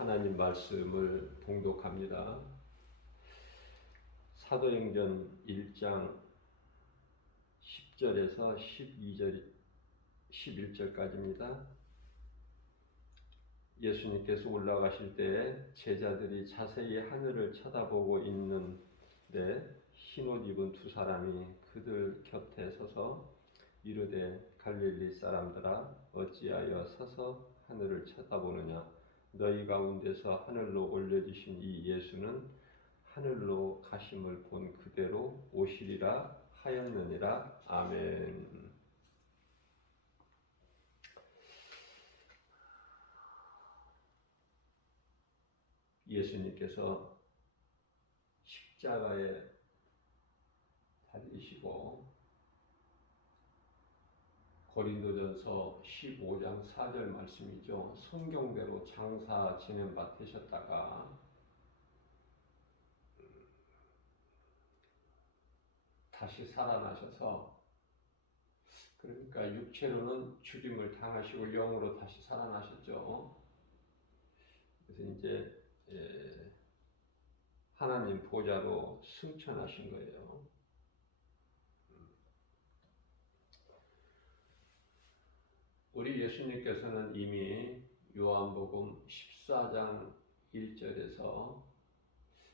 하나님 말씀을 봉독합니다. 사도행전 1장 10절에서 11절까지입니다. 예수님께서 올라가실 때에 제자들이 자세히 하늘을 쳐다보고 있는데 흰옷 입은 두 사람이 그들 곁에 서서 이르되 갈릴리 사람들아 어찌하여 서서 하늘을 쳐다보느냐 너희 가운데서 하늘로 올려지신 이 예수는 하늘로 가심을 본 그대로 오시리라 하였느니라. 아멘. 예수님께서 십자가에 달리시고 고린도전서 15장 4절 말씀이죠. 성경대로 장사 지낸 바 되셨다가 다시 살아나셔서, 그러니까 육체로는 죽임을 당하시고 영으로 다시 살아나셨죠. 그래서 이제 하나님 보좌로 승천하신 거예요. 우리 예수님께서는 이미 요한복음 14장 1절에서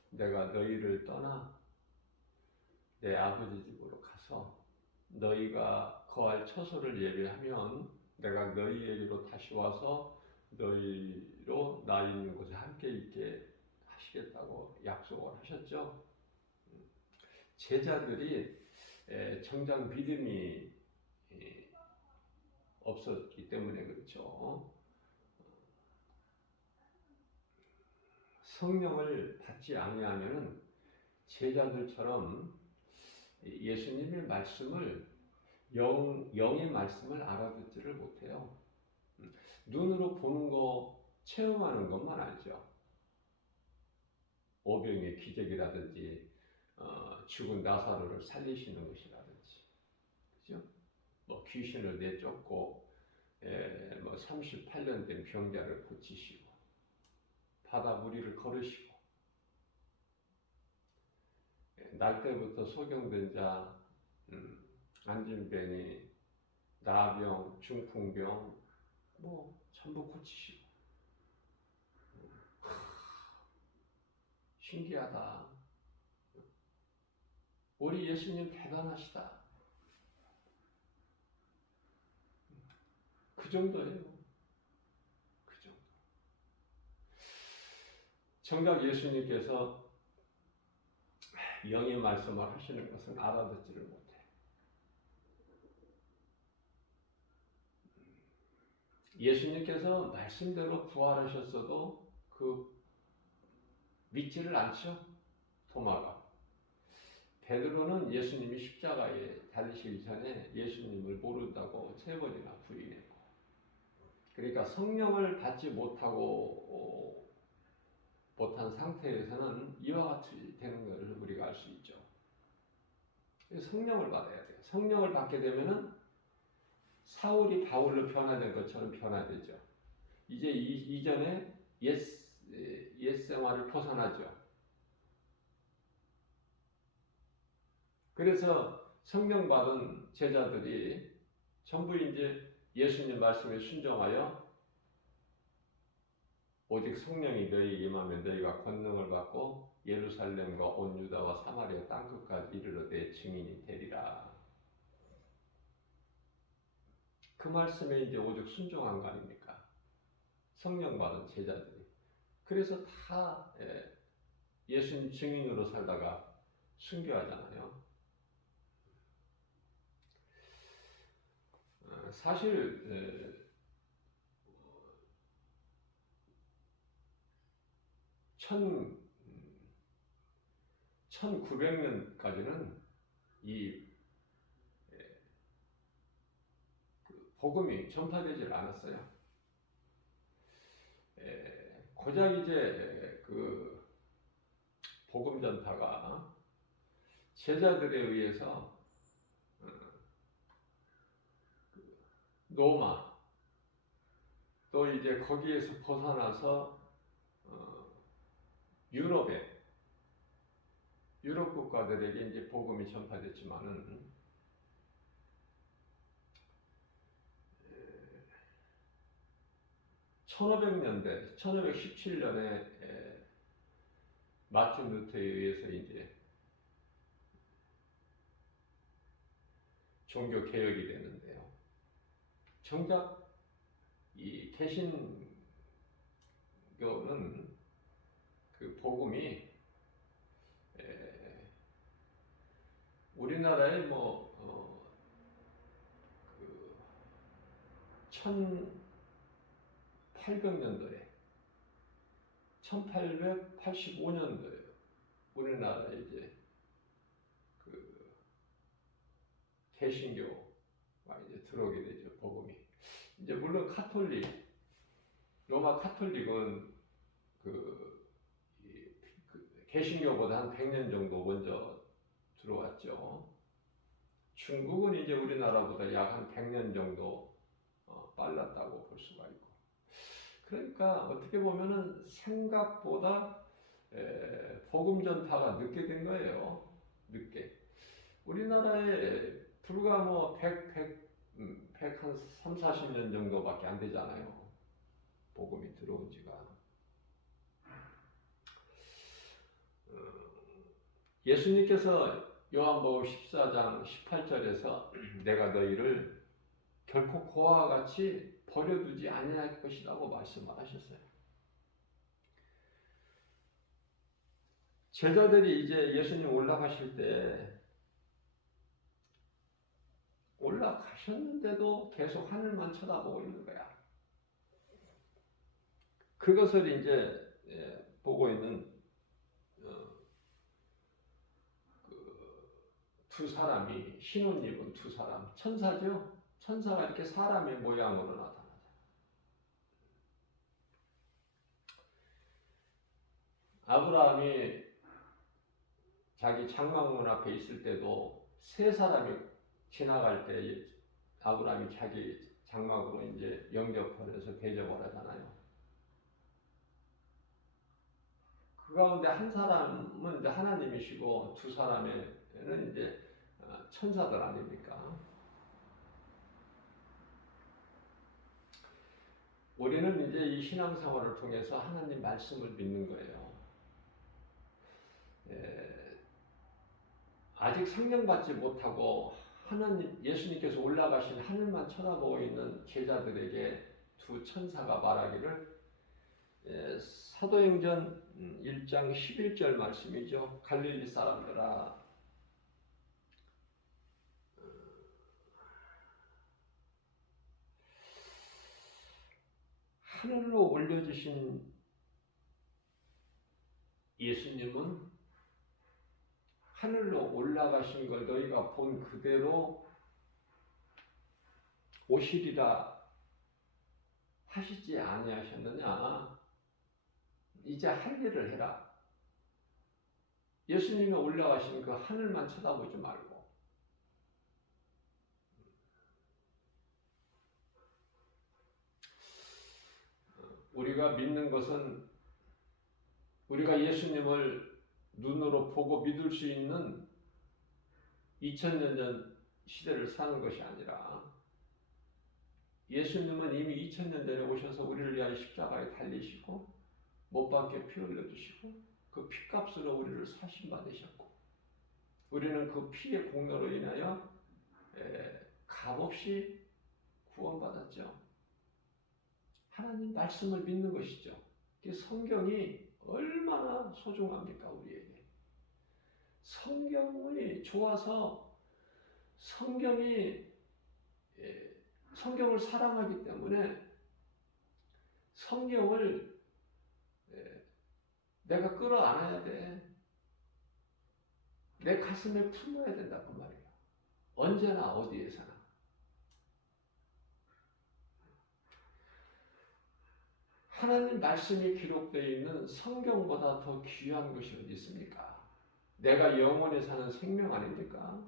내가 너희를 떠나 내 아버지 집으로 가서 너희가 거할 처소를 예비하면 내가 너희에게로 다시 와서 너희로 나 있는 곳에 함께 있게 하시겠다고 약속을 하셨죠. 제자들이 정작 믿음이 없었기 때문에 그렇죠. 성령을 받지 아니하면은 제자들처럼 예수님의 말씀을 영의 말씀을 알아듣지를 못해요. 눈으로 보는 거, 체험하는 것만 알죠. 오병의 기적이라든지 죽은 나사로를 살리시는 것이라든지, 그죠? 뭐 귀신을 내쫓고 뭐 38년 된 병자를 고치시고 바다 무리를 걸으시고 날 때부터 소경된 자, 안진뱅이, 나병, 중풍병 뭐 전부 고치시고 신기하다. 우리 예수님 대단하시다. 그 정도예요. 그 정도. 정작 예수님께서 영의 말씀을 하시는 것은 알아듣지를 못해. 예수님께서 말씀대로 부활하셨어도 믿지를 않죠. 도마가. 베드로는 예수님이 십자가에 달리시기 전에 예수님을 모른다고 3번이나 부인했고, 그러니까 성령을 받지 못한 상태에서는 이와 같이 되는 것을 우리가 알 수 있죠. 성령을 받아야 돼요. 성령을 받게 되면은 사울이 바울로 변화된 것처럼 변화되죠. 이제 이전에 옛 생활을 벗어나죠. 그래서 성령 받은 제자들이 전부 이제 예수님 말씀에 순종하여 오직 성령이 너희에게 임하면 너희가 권능을 받고 예루살렘과 온 유다와 사마리아 땅끝까지 이르러 내 증인이 되리라. 그 말씀에 이제 오직 순종한 거 아닙니까? 성령 받은 제자들이. 그래서 다 예수님 증인으로 살다가 순교하잖아요. 사실 1900년까지는 이 복음이 전파되질 않았어요. 고작 이제 그 복음 전파가 제자들에 의해서 로마 또 이제 거기에서 벗어나서 유럽 국가들에게 이제 복음이 전파됐지만은 1500년대, 1517년에 마틴 루터에 의해서 이제 종교 개혁이 되는데요. 정작 이 개신교는 그 복음이 우리나라에 그 1800년도에 1885년도에 우리나라에 이제 그 개신교가 이제 들어오게 되죠. 복음이 이제 물론 로마 카톨릭은 그 개신교보다 한 100년 정도 먼저 들어왔죠. 중국은 이제 우리나라보다 약 한 100년 정도 빨랐다고 볼 수가 있고, 그러니까 어떻게 보면은 생각보다 복음 전파가 늦게 된 거예요. 늦게. 우리나라에 불과 한 3, 40년 정도밖에 안 되잖아요. 복음이 들어온 지가. 예수님께서 요한복음 14장 18절에서 내가 너희를 결코 고아와 같이 버려두지 아니할 것이라고 말씀을 하셨어요. 제자들이 이제 예수님 올라가실 때 올라가셨는데도 계속 하늘만 쳐다보고 있는 거야. 그것을 이제 보고 있는 두 사람이, 흰옷 입은 두 사람, 천사죠? 천사가 이렇게 사람의 모양으로 나타나죠. 아브라함이 자기 장막문 앞에 있을 때도 세 사람이 지나갈 때 아브라함이 자기 장막으로 이제 영접을 해서 대접을 하잖아요. 그 가운데 한 사람은 이제 하나님이시고 두 사람에는 이제 천사들 아닙니까? 우리는 이제 이 신앙생활을 통해서 하나님 말씀을 믿는 거예요. 아직 성령받지 못하고 예수님께서 올라가신 하늘만 쳐다보고 있는 제자들에게 두 천사가 말하기를, 사도행전 1장 11절 말씀이죠. 갈릴리 사람들아, 하늘로 올려주신 예수님은 하늘로 올라가신 걸 너희가 본 그대로 오시리라 하시지 아니하셨느냐? 이제 할 일을 해라. 예수님이 올라가신 그 하늘만 쳐다보지 말고 우리가 믿는 것은 우리가 예수님을 눈으로 보고 믿을 수 있는 2000년 전 시대를 사는 것이 아니라 예수님은 이미 2000년 전에 오셔서 우리를 위하여 십자가에 달리시고 못 박혀 피 흘려주시고 그 피값으로 우리를 사심받으셨고 우리는 그 피의 공로로 인하여 값없이 구원받았죠. 하나님 말씀을 믿는 것이죠. 성경이 얼마나 소중합니까 우리에게. 성경이 좋아서 성경을 사랑하기 때문에 성경을 내가 끌어안아야 돼. 내 가슴에 품어야 된다고 말이에요. 언제나 어디에서나. 하나님 말씀이 기록되어 있는 성경보다 더 귀한 것이 어디 있습니까? 내가 영원히 사는 생명 아닙니까?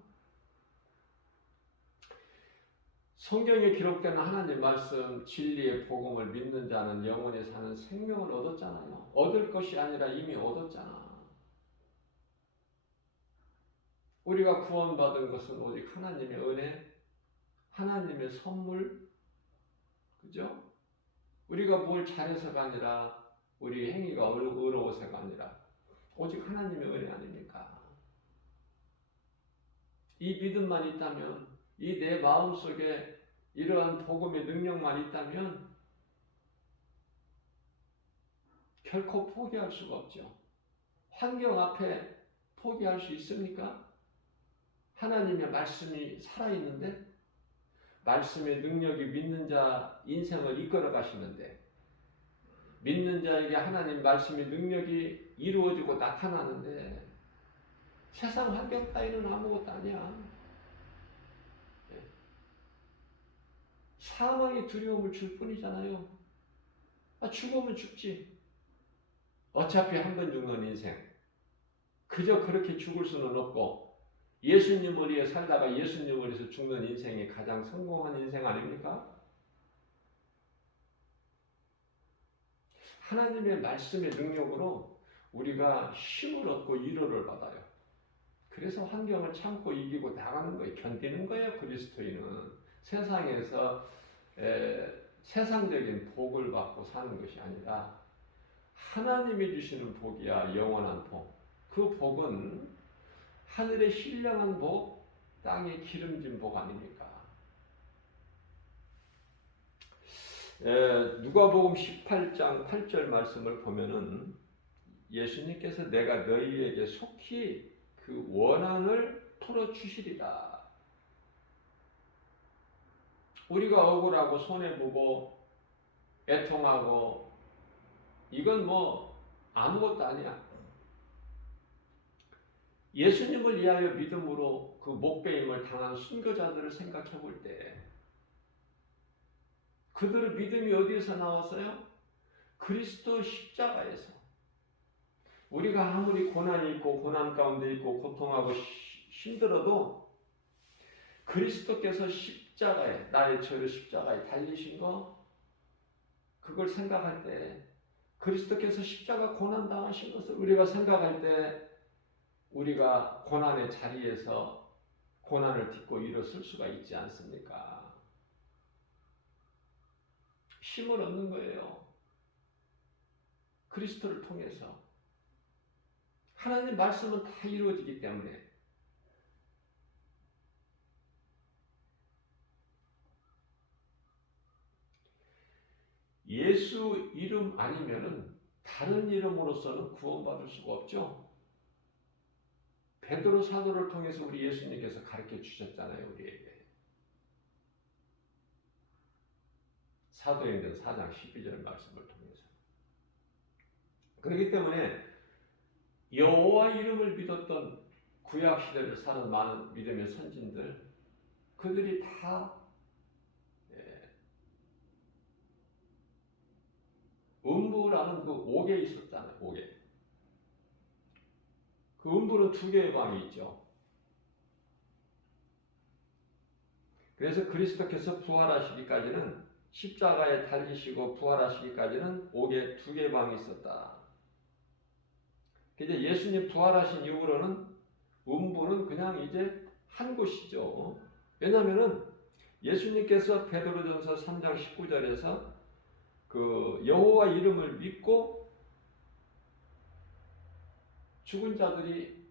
성경에 기록되는 하나님 말씀 진리의 복음을 믿는 자는 영원히 사는 생명을 얻었잖아요. 얻을 것이 아니라 이미 얻었잖아. 우리가 구원받은 것은 오직 하나님의 은혜, 하나님의 선물, 그죠? 우리가 뭘 잘해서가 아니라 우리 행위가 의로워서가 아니라 오직 하나님의 은혜 아닙니까? 이 믿음만 있다면, 이 내 마음속에 이러한 복음의 능력만 있다면 결코 포기할 수가 없죠. 환경 앞에 포기할 수 있습니까? 하나님의 말씀이 살아있는데, 말씀의 능력이 믿는 자 인생을 이끌어 가시는데, 믿는 자에게 하나님 말씀의 능력이 이루어지고 나타나는데, 세상 환경 따위는 아무것도 아니야. 사망의 두려움을 줄 뿐이잖아요. 죽으면 죽지. 어차피 한 번 죽는 인생. 그저 그렇게 죽을 수는 없고, 예수님을 위해 살다가 예수님을 위해서 죽는 인생이 가장 성공한 인생 아닙니까? 하나님의 말씀의 능력으로 우리가 힘을 얻고 위로를 받아요. 그래서 환경을 참고 이기고 나가는 거예요. 견디는 거예요. 그리스도인은 세상에서 세상적인 복을 받고 사는 것이 아니라 하나님이 주시는 복이야. 영원한 복. 그 복은 하늘의 신령한 복, 땅에 기름진 복 아닙니까? 누가복음 18장 8절 말씀을 보면은 예수님께서 내가 너희에게 속히 그 원한을 풀어주시리라. 우리가 억울하고 손해보고 애통하고 이건 뭐 아무것도 아니야. 예수님을 위하여 믿음으로 그 목배임을 당한 순교자들을 생각해 볼 때 그들의 믿음이 어디에서 나왔어요? 그리스도 십자가에서. 우리가 아무리 고난이 있고 고난 가운데 있고 고통하고 힘들어도 그리스도께서 십자가에 나의 죄를 십자가에 달리신 거 그걸 생각할 때 그리스도께서 십자가 고난 당하신 것을 우리가 생각할 때 우리가 고난의 자리에서 고난을 딛고 일어설 수가 있지 않습니까? 힘을 얻는 거예요. 그리스도를 통해서. 하나님 말씀은 다 이루어지기 때문에. 예수 이름 아니면은 다른 이름으로서는 구원받을 수가 없죠. 베드로 사도를 통해서 우리 예수님께서 가르쳐 주셨잖아요, 우리에게. 사도행전 4장 12절 말씀을 통해서. 그렇기 때문에 여호와 이름을 믿었던 구약 시대를 사는 많은 믿음의 선진들, 그들이 다 음부라는 그 옥에 있었잖아요. 옥에. 그 음부는 두 개의 방이 있죠. 그래서 그리스도께서 부활하시기까지는 십자가에 달리시고 부활하시기까지는 옥에 두 개의 방이 있었다. 이제 예수님 부활하신 이후로는 음부는 그냥 이제 한 곳이죠. 왜냐하면은 예수님께서 베드로전서 3장 19절에서 그 여호와 이름을 믿고 죽은 자들이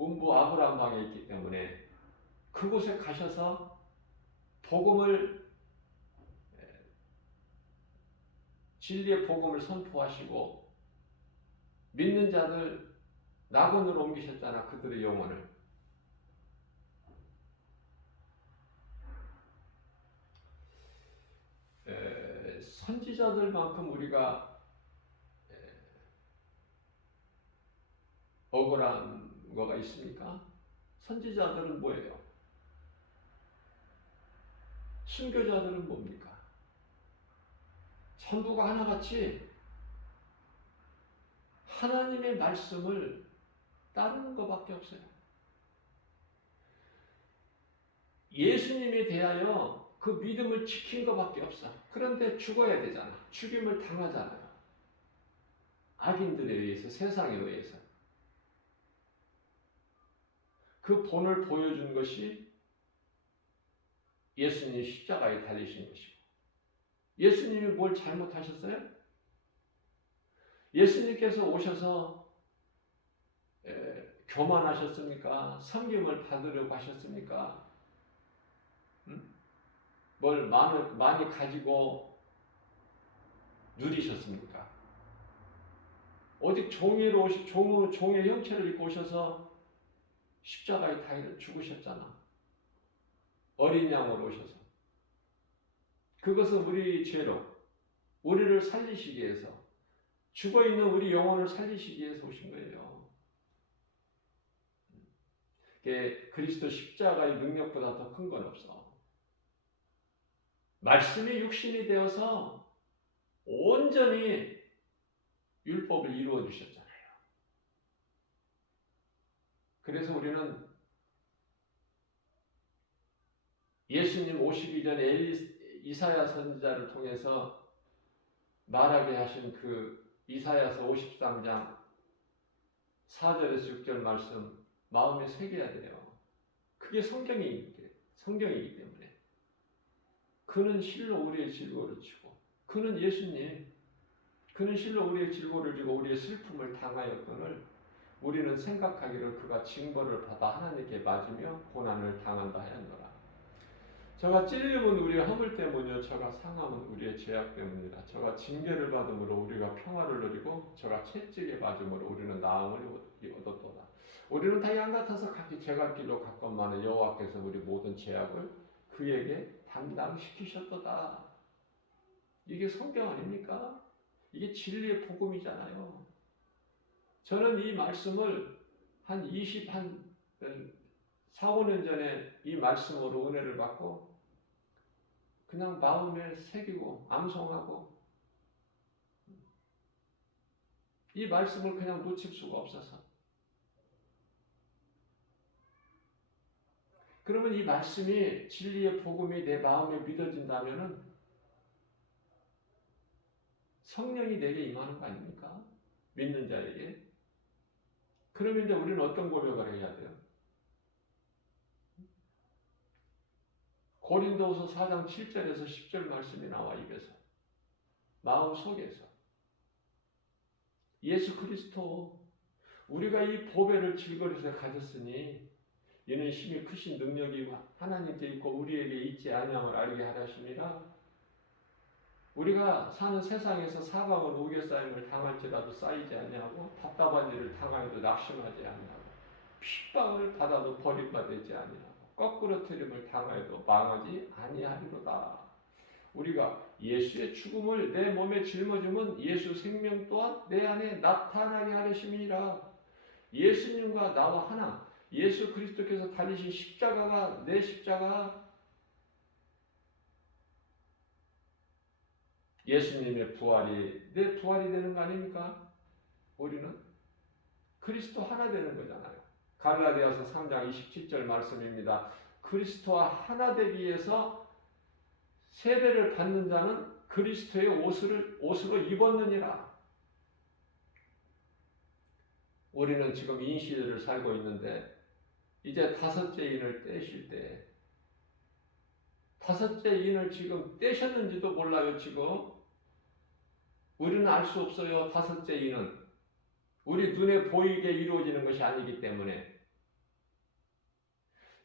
음부 아브라함 방에 있기 때문에 그곳에 가셔서 복음을 진리의 복음을 선포하시고 믿는 자들 낙원으로 옮기셨잖아. 그들의 영혼을. 선지자들만큼 우리가 억울한 거가 있습니까? 선지자들은 뭐예요? 순교자들은 뭡니까? 전부가 하나같이 하나님의 말씀을 따르는 것밖에 없어요. 예수님에 대하여 그 믿음을 지킨 것밖에 없어. 그런데 죽어야 되잖아. 죽임을 당하잖아요. 악인들에 의해서, 세상에 의해서. 그 본을 보여준 것이 예수님이 십자가에 달리신 것이고, 예수님이 뭘 잘못하셨어요? 예수님께서 오셔서 교만하셨습니까? 섬김을 받으려고 하셨습니까? 뭘 많이 가지고 누리셨습니까? 오직 종의 형체를 입고 오셔서 십자가에 달려 죽으셨잖아. 어린 양으로 오셔서. 그것은 우리 죄로, 우리를 살리시기 위해서, 죽어있는 우리 영혼을 살리시기 위해서 오신 거예요. 그리스도 십자가의 능력보다 더 큰 건 없어. 말씀이 육신이 되어서 온전히 율법을 이루어 주셨잖아요. 그래서 우리는 예수님 오시기 전에 이사야 선지자를 통해서 말하게 하신 그 이사야서 53장 4절에서 6절 말씀 마음에 새겨야 돼요. 그게 성경이기 때문에. 그는 실로 우리의 질고를 지고, 그는 예수님, 그는 실로 우리의 질고를 지고 우리의 슬픔을 당하였거늘 우리는 생각하기를 그가 징벌을 받아 하나님께 맞으며 고난을 당한다 하였노라. 저가 찔림은 우리의 허물 때문이요 저가 상함은 우리의 죄악 때문이라. 저가 징계를 받음으로 우리가 평화를 누리고 저가 채찍에 맞음으로 우리는 나음을 얻었도다. 우리는 다 양 같아서 각기 제갈 길로 갔건만은 여호와께서 우리 모든 죄악을 그에게 담당시키셨도다. 이게 성경 아닙니까? 이게 진리의 복음이잖아요. 저는 이 말씀을 한 4, 5년 전에 이 말씀으로 은혜를 받고 그냥 마음에 새기고 암송하고 이 말씀을 그냥 놓칠 수가 없어서. 그러면 이 말씀이 진리의 복음이 내 마음에 믿어진다면은 성령이 내게 임하는 거 아닙니까? 믿는 자에게. 그러면 이제 우리는 어떤 고백을 해야 돼요? 고린도후서 4장 7절에서 10절 말씀이 나와 입에서 마음 속에서 예수 그리스도 우리가 이 보배를 질거리에서 가졌으니 이는 힘이 크신 능력이 하나님께 있고 우리에게 있지 아니함을 알게 하려 하심이라. 우리가 사는 세상에서 사방은 우겨싸임을 당할지라도 쌓이지 아니하고 답답한 일을 당하여도 낙심하지 아니하고 핍박을 받아도 버림받지 아니하고 거꾸로 트림을 당하여도 망하지 아니하리로다. 우리가 예수의 죽음을 내 몸에 짊어지면 예수 생명 또한 내 안에 나타나게 하려심이니라. 예수님과 나와 하나, 예수 그리스도께서 달리신 십자가가 내 십자가, 예수님의 부활이 내 부활이 되는 거 아닙니까? 우리는 그리스도 하나 되는 거잖아요. 갈라디아서 3장 27절 말씀입니다. 그리스도와 하나 되기 위해서 세례를 받는 자는 그리스도의 옷으로 입었느니라. 우리는 지금 인시대를 살고 있는데 이제 다섯째 인을 떼실 때, 다섯째 인을 지금 떼셨는지도 몰라요. 지금 우리는 알 수 없어요. 다섯째 인은 우리 눈에 보이게 이루어지는 것이 아니기 때문에.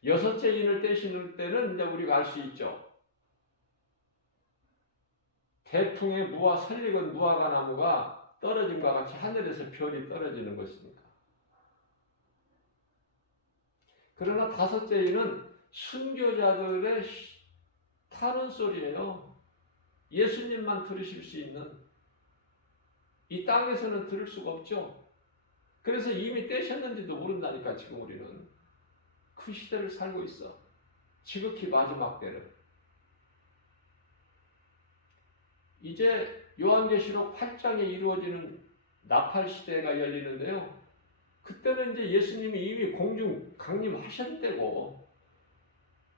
여섯째 인을 떼시는 때는 이제 우리가 알 수 있죠. 대풍에 무화 설익은 무화과 나무가 떨어짐과 같이 하늘에서 별이 떨어지는 것입니까? 그러나 다섯째 인은 순교자들의 타는 소리예요. 예수님만 들으실 수 있는, 이 땅에서는 들을 수가 없죠. 그래서 이미 떼셨는지도 모른다니까. 지금 우리는 그 시대를 살고 있어. 지극히 마지막 때를. 이제 요한계시록 8장에 이루어지는 나팔 시대가 열리는데요. 그때는 이제 예수님이 이미 공중 강림하셨대고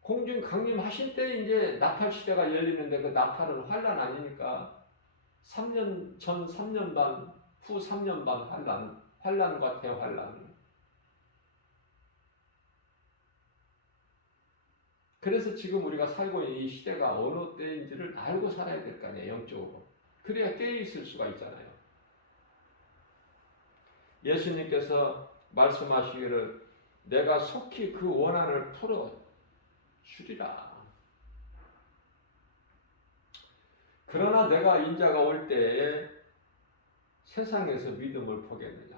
공중 강림하신 때 이제 나팔 시대가 열리는데 그 나팔은 환란 아니니까 3년 전 3년 반, 후 3년 반 환란, 환란과 대환란. 그래서 지금 우리가 살고 있는 이 시대가 어느 때인지를 알고 살아야 될 거 아니에요, 영적으로. 그래야 깨어 있을 수가 있잖아요. 예수님께서 말씀하시기를 내가 속히 그 원한을 풀어 주리라. 그러나 내가 인자가 올 때에 세상에서 믿음을 보겠느냐.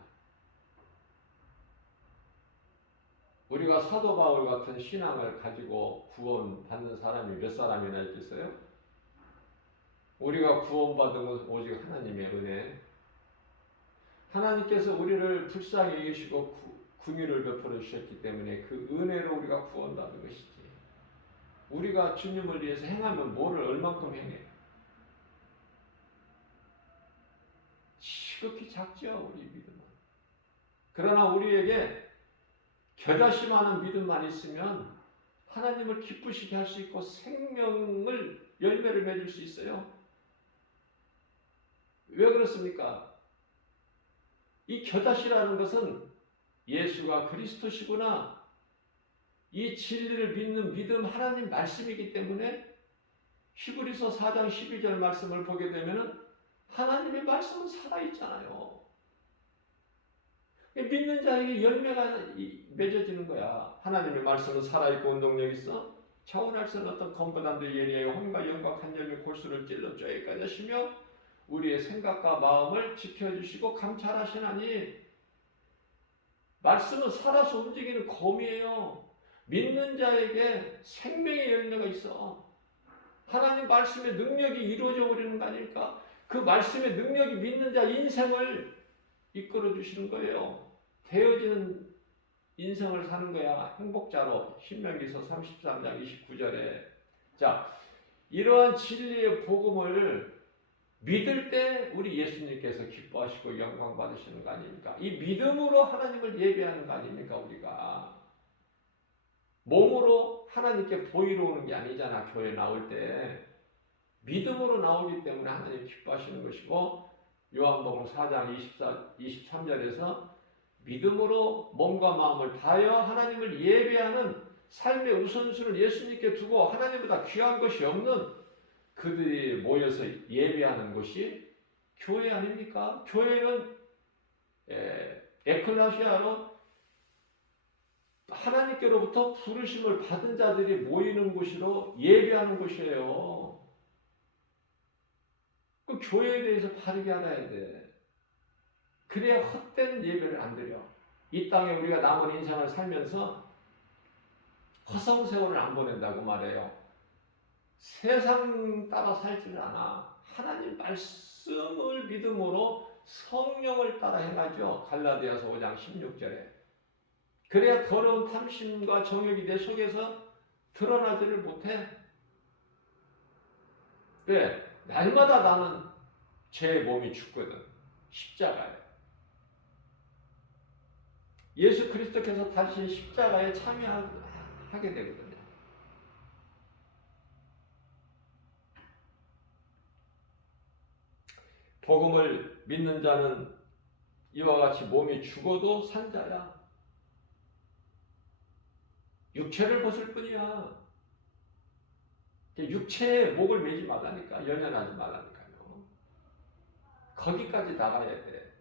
우리가 사도 바울 같은 신앙을 가지고 구원받는 사람이 몇 사람이나 있겠어요? 우리가 구원받은 것은 오직 하나님의 은혜. 하나님께서 우리를 불쌍히 여기시고 긍휼을 베풀어 주셨기 때문에 그 은혜로 우리가 구원받은 것이지. 우리가 주님을 위해서 행하면 뭐를 얼만큼 행해? 지극히 작죠, 우리 믿음은. 그러나 우리에게 겨자씨만한 믿음만 있으면 하나님을 기쁘시게 할 수 있고 생명을 열매를 맺을 수 있어요. 왜 그렇습니까? 이 겨자씨라는 것은 예수가 그리스도시구나, 이 진리를 믿는 믿음 하나님 말씀이기 때문에 히브리서 4장 12절 말씀을 보게 되면 하나님의 말씀은 살아있잖아요. 믿는 자에게 열매가 맺어지는 거야. 하나님의 말씀은 살아있고 운동력 있어. 차원할 수 없는 어떤 검보다도 예리하여 혼과 영과 간절미 골수를 찔러 쪼기까지 하시며 우리의 생각과 마음을 지켜주시고 감찰하시나니. 말씀은 살아서 움직이는 검이에요. 믿는 자에게 생명의 열매가 있어. 하나님 말씀의 능력이 이루어져 버리는 거 아닙니까? 그 말씀의 능력이 믿는 자 인생을 이끌어 주시는 거예요. 되어지는 인생을 사는 거야. 행복자로. 신명기서 33장 29절에. 자, 이러한 진리의 복음을 믿을 때 우리 예수님께서 기뻐하시고 영광 받으시는 거 아닙니까? 이 믿음으로 하나님을 예배하는 거 아닙니까? 우리가 몸으로 하나님께 보이러 오는 게 아니잖아. 교회 나올 때 믿음으로 나오기 때문에 하나님 기뻐하시는 것이고, 요한복음 4장 23절에서 믿음으로 몸과 마음을 다하여 하나님을 예배하는 삶의 우선순위를 예수님께 두고 하나님보다 귀한 것이 없는 그들이 모여서 예배하는 곳이 교회 아닙니까? 교회는 에클레시아로 하나님께로부터 부르심을 받은 자들이 모이는 곳으로 예배하는 곳이에요. 그 교회에 대해서 바르게 알아야 돼. 그래야 헛된 예배를 안 드려. 이 땅에 우리가 남은 인생을 살면서 허송세월을 안 보낸다고 말해요. 세상 따라 살지를 않아. 하나님 말씀을 믿음으로 성령을 따라 행하죠. 갈라디아서 5장 16절에. 그래야 더러운 탐심과 정욕이 내 속에서 드러나지를 못해. 왜? 날마다 나는 제 몸이 죽거든. 십자가에. 예수 그리스도께서 다시 십자가에 참여하게 되거든요. 복음을 믿는 자는 이와 같이 몸이 죽어도 산 자야. 육체를 벗을 뿐이야. 육체에 목을 매지 말라니까. 연연하지 말라니까요. 거기까지 나가야 돼.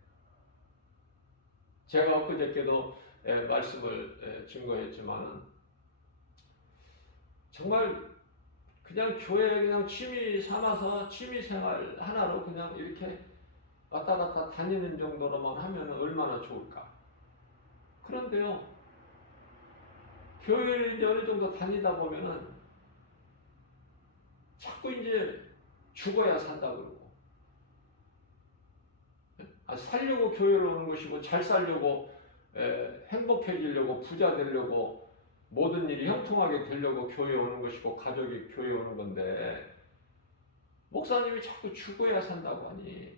제가 엊그저께도 말씀을 증거했지만 정말 그냥 교회 그냥 취미 삼아서 취미 생활 하나로 그냥 이렇게 왔다 갔다 다니는 정도로만 하면 얼마나 좋을까. 그런데요, 교회를 이제 어느 정도 다니다 보면은 자꾸 이제 죽어야 산다 그러고, 살려고 교회를 오는 것이고, 잘 살려고, 행복해지려고, 부자 되려고, 모든 일이 형통하게 되려고 교회에 오는 것이고, 가족이 교회에 오는 건데, 목사님이 자꾸 죽어야 산다고 하니,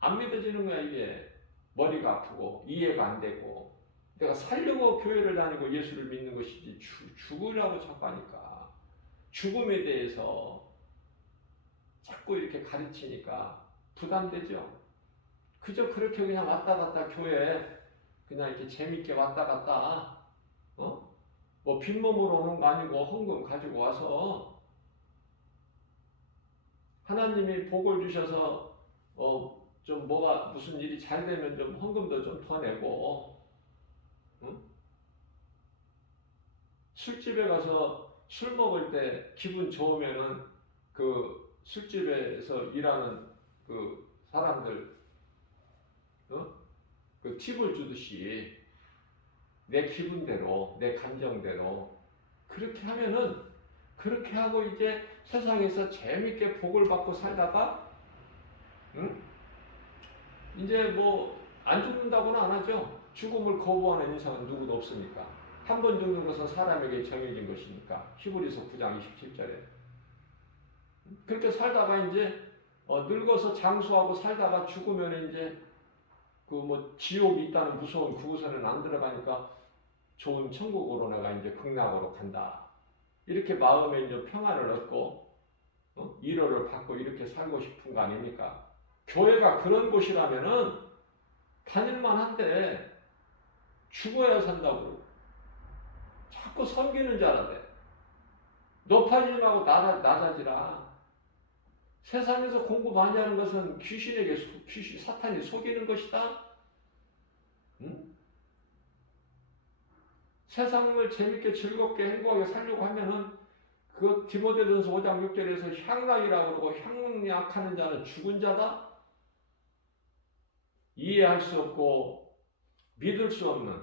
안 믿어지는 거야, 이게. 머리가 아프고, 이해가 안 되고. 내가 살려고 교회를 다니고 예수를 믿는 것이지 죽으라고 자꾸 하니까 죽음에 대해서 자꾸 이렇게 가르치니까 부담되죠. 그저 그렇게 그냥 왔다 갔다 교회 그냥 이렇게 재밌게 왔다 갔다 뭐 빈몸으로 오는 거 아니고 헌금 가지고 와서 하나님이 복을 주셔서 좀 뭐가 무슨 일이 잘 되면 좀 헌금도 좀 더 내고 술집에 가서 술 먹을 때 기분 좋으면은 그 술집에서 일하는 그 사람들 그 팁을 주듯이 내 기분대로 내 감정대로 그렇게 하면은 그렇게 하고 이제 세상에서 재밌게 복을 받고 살다가 이제 뭐 안 죽는다고는 안 하죠. 죽음을 거부하는 인상은 누구도 없으니까. 한 번 죽는 것은 사람에게 정해진 것이니까. 히브리서 9장 27절에. 그렇게 살다가 이제 늙어서 장수하고 살다가 죽으면 이제 그 뭐 지옥이 있다는 무서운 그곳에는 안 들어가니까 좋은 천국으로 내가 이제 극락으로 간다. 이렇게 마음에 이제 평안을 얻고 위로를 받고 이렇게 살고 싶은 거 아닙니까? 교회가 그런 곳이라면은 다닐만 한데 죽어야 산다고 자꾸 섬기는 줄 알았대. 높아지지 말고 낮아지라. 세상에서 공부 많이 하는 것은 귀신 사탄이 속이는 것이다. 응? 세상을 재밌게 즐겁게 행복하게 살려고 하면은 그 디모데전서 5장 6절에서 향락이라고 그러고 향락하는 자는 죽은 자다. 이해할 수 없고 믿을 수 없는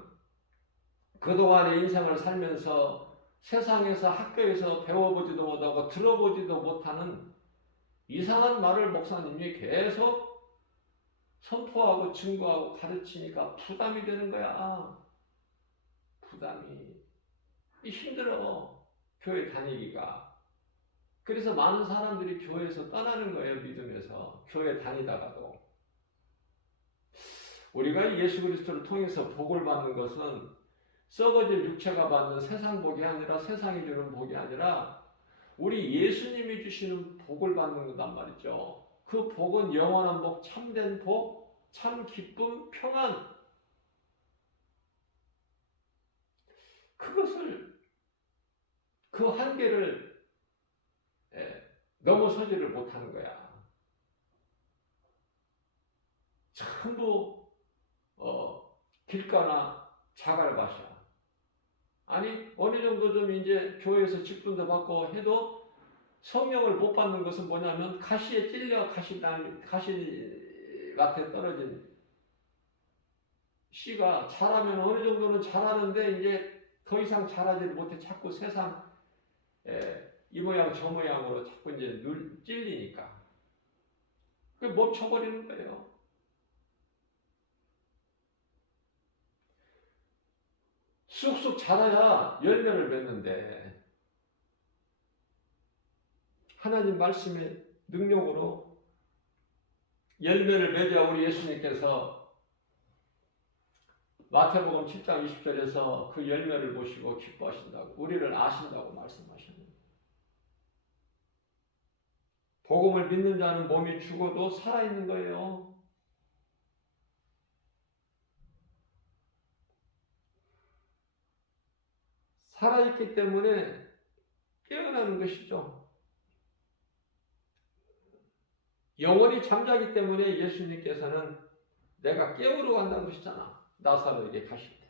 그동안의 인생을 살면서 세상에서 학교에서 배워보지도 못하고 들어보지도 못하는 이상한 말을 목사님이 계속 선포하고 증거하고 가르치니까 부담이 되는 거야. 부담이. 힘들어. 교회 다니기가. 그래서 많은 사람들이 교회에서 떠나는 거예요. 믿음에서. 교회 다니다가도. 우리가 예수 그리스도를 통해서 복을 받는 것은 썩어질 육체가 받는 세상 복이 아니라 세상이 주는 복이 아니라 우리 예수님이 주시는 복을 받는 거단 말이죠. 그 복은 영원한 복, 참된 복, 참 기쁨, 평안. 그것을 그 한계를 넘어서지를 못하는 거야. 전부 길가나 자갈밭이야. 아니 어느 정도 좀 이제 교회에서 직분도 받고 해도 성령을 못 받는 것은 뭐냐면 가시에 찔려 가시밭에 떨어진 씨가 자라면 어느 정도는 자라는데 이제 더 이상 자라지 못해 자꾸 세상 이 모양 저 모양으로 자꾸 이제 찔리니까 그 멈춰버리는 거예요. 쑥쑥 자라야 열매를 맺는데 하나님 말씀의 능력으로 열매를 맺어야 우리 예수님께서 마태복음 10장 20절에서 그 열매를 보시고 기뻐하신다고 우리를 아신다고 말씀하셨는데 복음을 믿는 자는 몸이 죽어도 살아있는 거예요. 살아있기 때문에 깨어나는 것이죠. 영원히 잠자기 때문에 예수님께서는 내가 깨우러 간다는 것이잖아. 나사로에게 가실 때.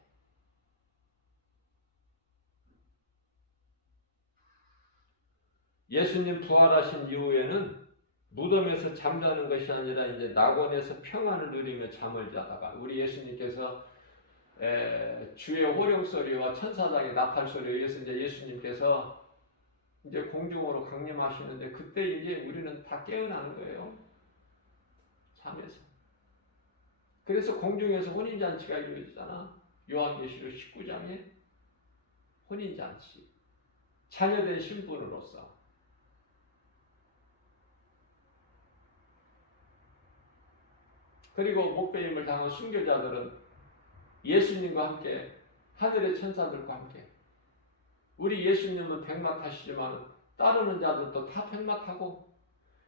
예수님 부활하신 이후에는 무덤에서 잠자는 것이 아니라 이제 낙원에서 평안을 누리며 잠을 자다가 우리 예수님께서 주의 호령 소리와 천사장의 나팔 소리에 의해서 이제 예수님께서 이제 공중으로 강림하시는데 그때 이제 우리는 다 깨어나는 거예요. 잠에서. 그래서 공중에서 혼인잔치가 이루어지잖아. 요한계시록 19장에 혼인잔치. 자녀된 신분으로서. 그리고 목배임을 당한 순교자들은 예수님과 함께 하늘의 천사들과 함께 우리 예수님은 백마 타시지만 따르는 자들도 다 백마 타고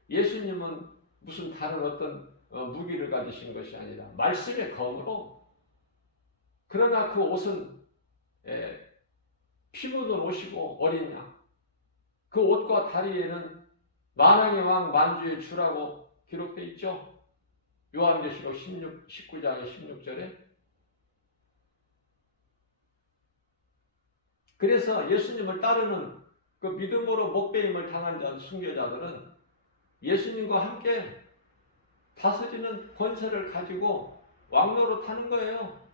예수님은 무슨 다른 어떤 무기를 가지신 것이 아니라 말씀의 검으로 그러나 그 옷은 피 묻은 옷이고 어린 양 그 옷과 다리에는 만왕의 왕 만주의 주라고 기록되어 있죠. 요한계시록 19장의 16절에 그래서 예수님을 따르는 그 믿음으로 목배임을 당한 자 순교자들은 예수님과 함께 다스리는 권세를 가지고 왕노로 타는 거예요.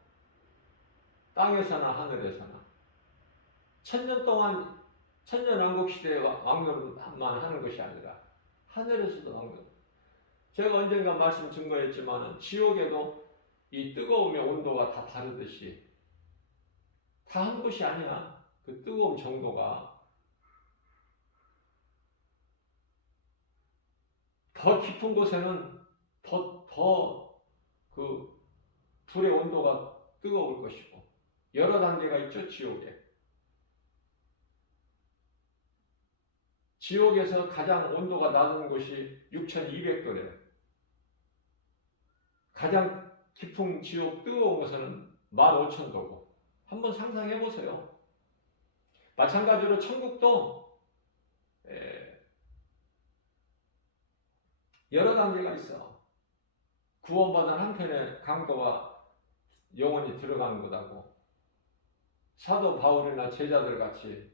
땅에서나 하늘에서나. 천년 동안 천년왕국 시대에 왕노로만 하는 것이 아니라 하늘에서도 왕노로. 제가 언젠가 말씀 증거했지만 지옥에도 이 뜨거움의 온도가 다 다르듯이 다 한 것이 아니야. 그 뜨거움 정도가 더 깊은 곳에는 더 그 불의 온도가 뜨거울 것이고 여러 단계가 있죠. 지옥에서 가장 온도가 낮은 곳이 6200도래요. 가장 깊은 지옥 뜨거운 곳은 15,000도고 한번 상상해 보세요. 마찬가지로 천국도 여러 단계가 있어. 구원받은 한편의 강도가 영원히 들어가는 거다고. 사도 바울이나 제자들 같이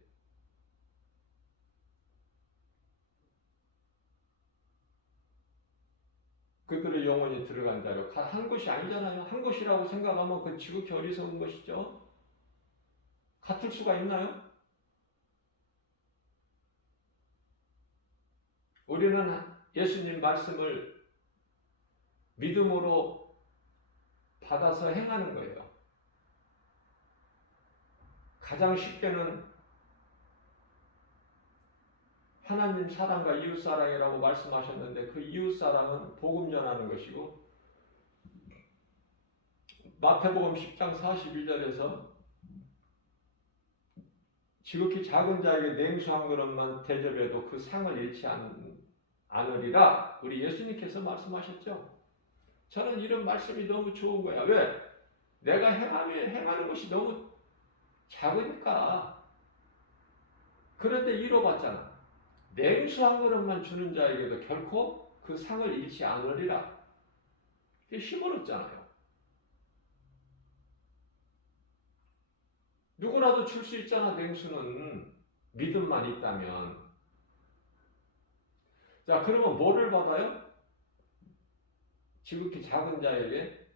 그들의 영혼이 들어간 자로 한 것이 아니잖아요. 한 것이라고 생각하면 그 지극히 어리석은 것이죠. 같을 수가 있나요? 우리는 예수님 말씀을 믿음으로 받아서 행하는 거예요. 가장 쉽게는 하나님 사랑과 이웃 사랑이라고 말씀하셨는데 그 이웃 사랑은 복음 전하는 것이고 마태복음 10장 42절에서 지극히 작은 자에게 냉수 한 그릇만 대접해도 그 상을 잃지 않으리라 우리 예수님께서 말씀하셨죠. 저는 이런 말씀이 너무 좋은 거야. 왜? 내가 행하는 것이 너무 작으니까. 그런데 이뤄봤잖아. 냉수 한 그릇만 주는 자에게도 결코 그 상을 잃지 않으리라. 이게 힘어렸잖아요. 누구라도 줄 수 있잖아. 냉수는 믿음만 있다면. 자, 그러면 뭐를 받아요? 지극히 작은 자에게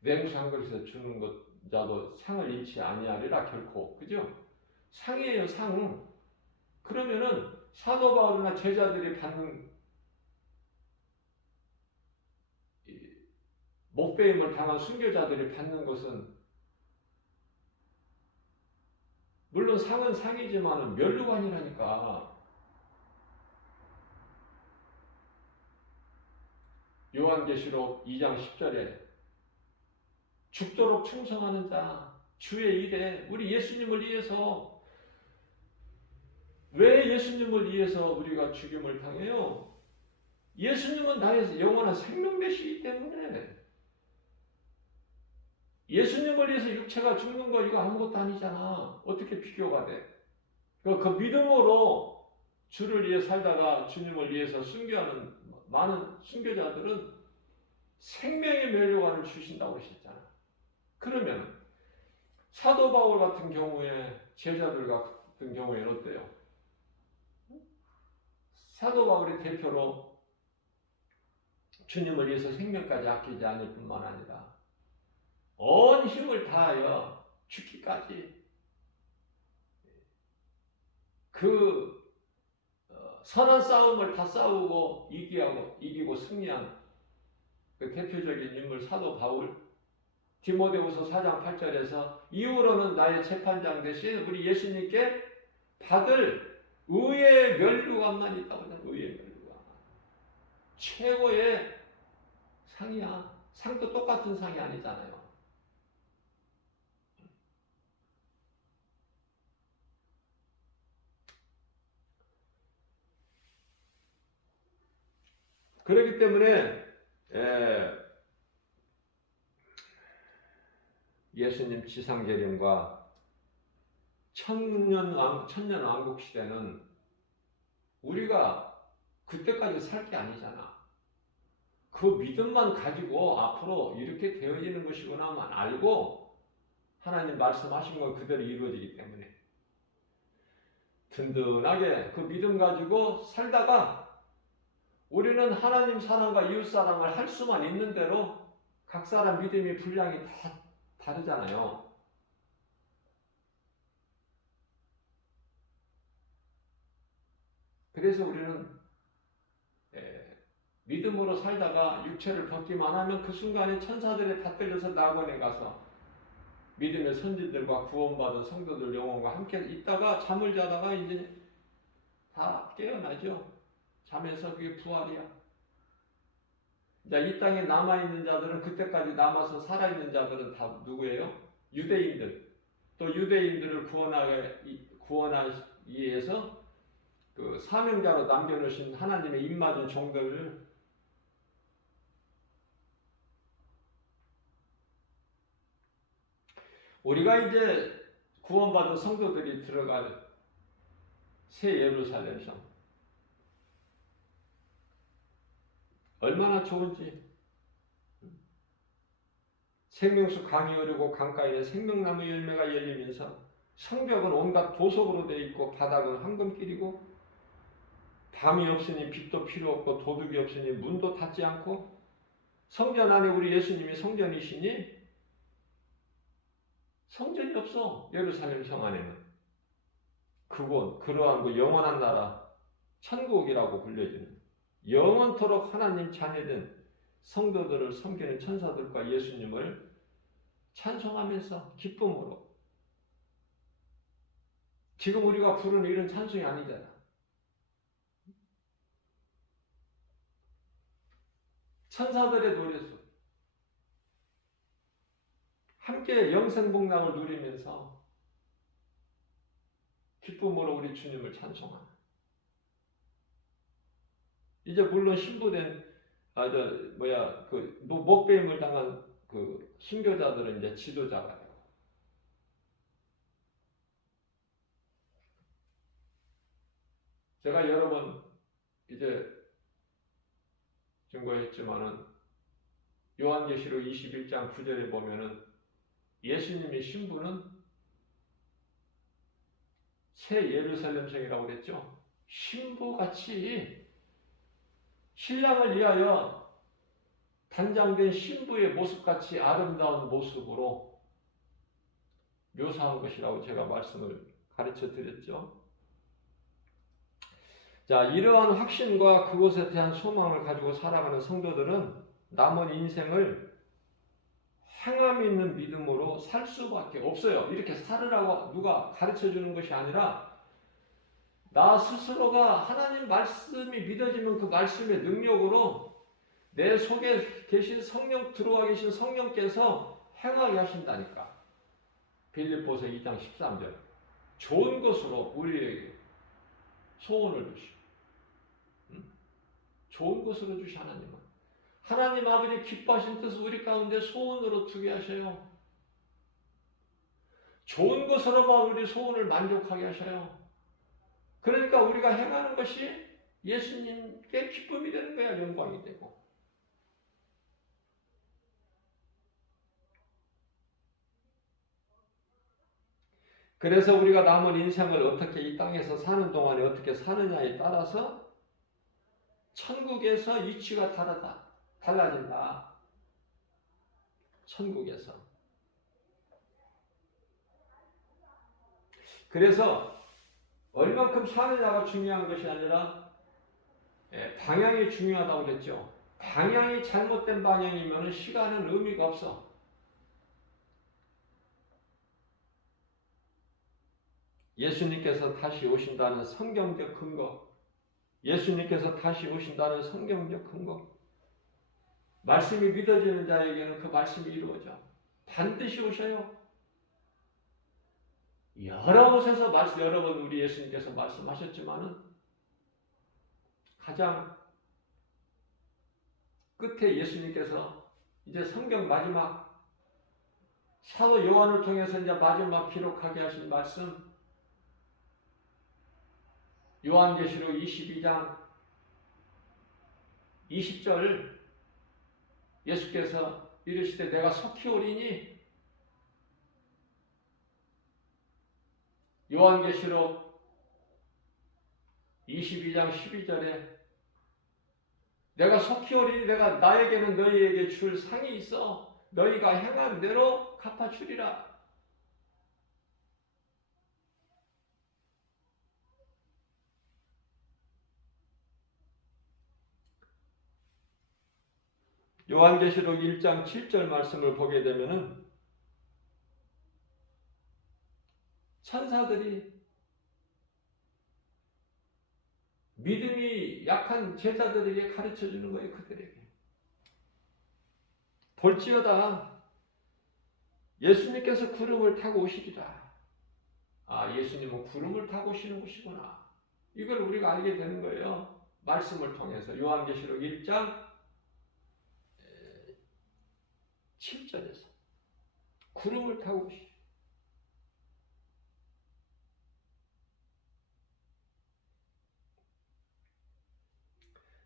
냉수 한 그릇에서 주는 것자도 상을 잃지 아니하리라 결코. 그죠? 상이에요, 상. 그러면은 사도 바울이나 제자들이 받는 목배임을 당한 순교자들이 받는 것은 물론 상은 상이지만 면류관이라니까. 요한계시록 2장 10절에 죽도록 충성하는 자, 주의 일에 우리 예수님을 위해서 왜 예수님을 위해서 우리가 죽임을 당해요? 예수님은 나의 영원한 생명 되시기 때문에 예수님을 위해서 육체가 죽는 거 이거 아무것도 아니잖아. 어떻게 비교가 돼? 그 믿음으로 주를 위해 살다가 주님을 위해서 순교하는 많은 순교자들은 생명의 면류관을 주신다고 하셨잖아. 그러면 사도 바울 같은 경우에 제자들 같은 경우에는 어때요? 사도 바울의 대표로 주님을 위해서 생명까지 아끼지 않을 뿐만 아니라 온 힘을 다하여 죽기까지 그 선한 싸움을 다 싸우고 이기고 승리한 그 대표적인 인물 사도 바울. 디모데후서 4장 8절에서 이후로는 나의 재판장 대신 우리 예수님께 받을 의의 면류관만 있다고 하잖아요. 의의 면류관. 최고의 상이야. 상도 똑같은 상이 아니잖아요. 그렇기 때문에 예수님 지상재림과 천년왕국 시대는 우리가 그때까지 살 게 아니잖아. 그 믿음만 가지고 앞으로 이렇게 되어지는 것이구나만 알고 하나님 말씀하신 건 그대로 이루어지기 때문에 든든하게 그 믿음 가지고 살다가 우리는 하나님 사랑과 이웃 사랑을 할 수만 있는 대로 각 사람 믿음의 분량이 다 다르잖아요. 그래서 우리는 믿음으로 살다가 육체를 벗기만 하면 그 순간에 천사들이 다 떨려서 낙원에 가서 믿음의 선지들과 구원받은 성도들 영혼과 함께 있다가 잠을 자다가 이제 다 깨어나죠. 잠에서 그게 부활이야. 이 땅에 남아있는 자들은 그때까지 남아서 살아있는 자들은 다 누구예요? 유대인들. 또 유대인들을 구원하기 위해서 그 사명자로 남겨놓으신 하나님의 입맞은 종들을 우리가 이제 구원받은 성도들이 들어갈 새 예루살렘 성 얼마나 좋은지. 생명수 강이 흐르고 강가에 생명나무 열매가 열리면서 성벽은 온갖 보석으로 되어 있고 바닥은 황금길이고 밤이 없으니 빛도 필요 없고 도둑이 없으니 문도 닫지 않고 성전 안에 우리 예수님이 성전이시니 성전이 없어. 예루살렘 성 안에는 그러한 그 영원한 나라 천국이라고 불려지는 영원토록 하나님 자녀된 성도들을 섬기는 천사들과 예수님을 찬송하면서 기쁨으로. 지금 우리가 부르는 이런 찬송이 아니잖아. 천사들의 노래소 함께 영생복락을 누리면서 기쁨으로 우리 주님을 찬송하는. 이제 물론 신부된 그 목배임을 당한 그 순교자들은 이제 지도자가 되고, 제가 여러 번 이제 증거했지만은 요한계시록 21장 9절에 보면은 예수님의 신부는 새 예루살렘 성이라고 그랬죠. 신부같이 신랑을 위하여 단장된 신부의 모습같이 아름다운 모습으로 묘사한 것이라고 제가 말씀을 가르쳐 드렸죠. 자, 이러한 확신과 그것에 대한 소망을 가지고 살아가는 성도들은 남은 인생을 행함 있는 믿음으로 살 수밖에 없어요. 이렇게 살으라고 누가 가르쳐 주는 것이 아니라 나 스스로가 하나님 말씀이 믿어지면 그 말씀의 능력으로 내 속에 계신 성령, 들어와 계신 성령께서 행하게 하신다니까. 빌립보서 2장 13절. 좋은 것으로 우리에게 소원을 주시고, 좋은 것으로 주시 하나님은. 하나님 아버지 기뻐하신 뜻을 우리 가운데 소원으로 두게 하셔요. 좋은 것으로만 우리 소원을 만족하게 하셔요. 그러니까 우리가 행하는 것이 예수님께 기쁨이 되는 거야. 영광이 되고. 그래서 우리가 남은 인생을 어떻게 이 땅에서 사는 동안에 어떻게 사느냐에 따라서 천국에서 위치가 달라진다. 천국에서. 그래서 얼만큼 사느냐가 중요한 것이 아니라 방향이 중요하다고 그랬죠. 방향이 잘못된 방향이면 시간은 의미가 없어. 예수님께서 다시 오신다는 성경적 근거, 예수님께서 다시 오신다는 성경적 근거, 말씀이 믿어지는 자에게는 그 말씀이 이루어져. 반드시 오셔요. 여러 곳에서 여러 번 우리 예수님께서 말씀하셨지만은 가장 끝에 예수님께서 이제 성경 마지막 사도 요한을 통해서 이제 마지막 기록하게 하신 말씀, 요한계시록 22장 20절, 예수께서 이르시되 내가 속히 오리니, 요한계시록 22장 12절에 내가 속히 오리니 내가 나에게는 너희에게 줄 상이 있어 너희가 행한 대로 갚아주리라. 요한계시록 1장 7절 말씀을 보게 되면은 천사들이 믿음이 약한 제자들에게 가르쳐 주는 거예요. 그들에게. 볼지어다 예수님께서 구름을 타고 오시리라. 아, 예수님은 구름을 타고 오시는 곳이구나. 이걸 우리가 알게 되는 거예요. 말씀을 통해서. 요한계시록 1장 7절에서 구름을 타고 오시리라.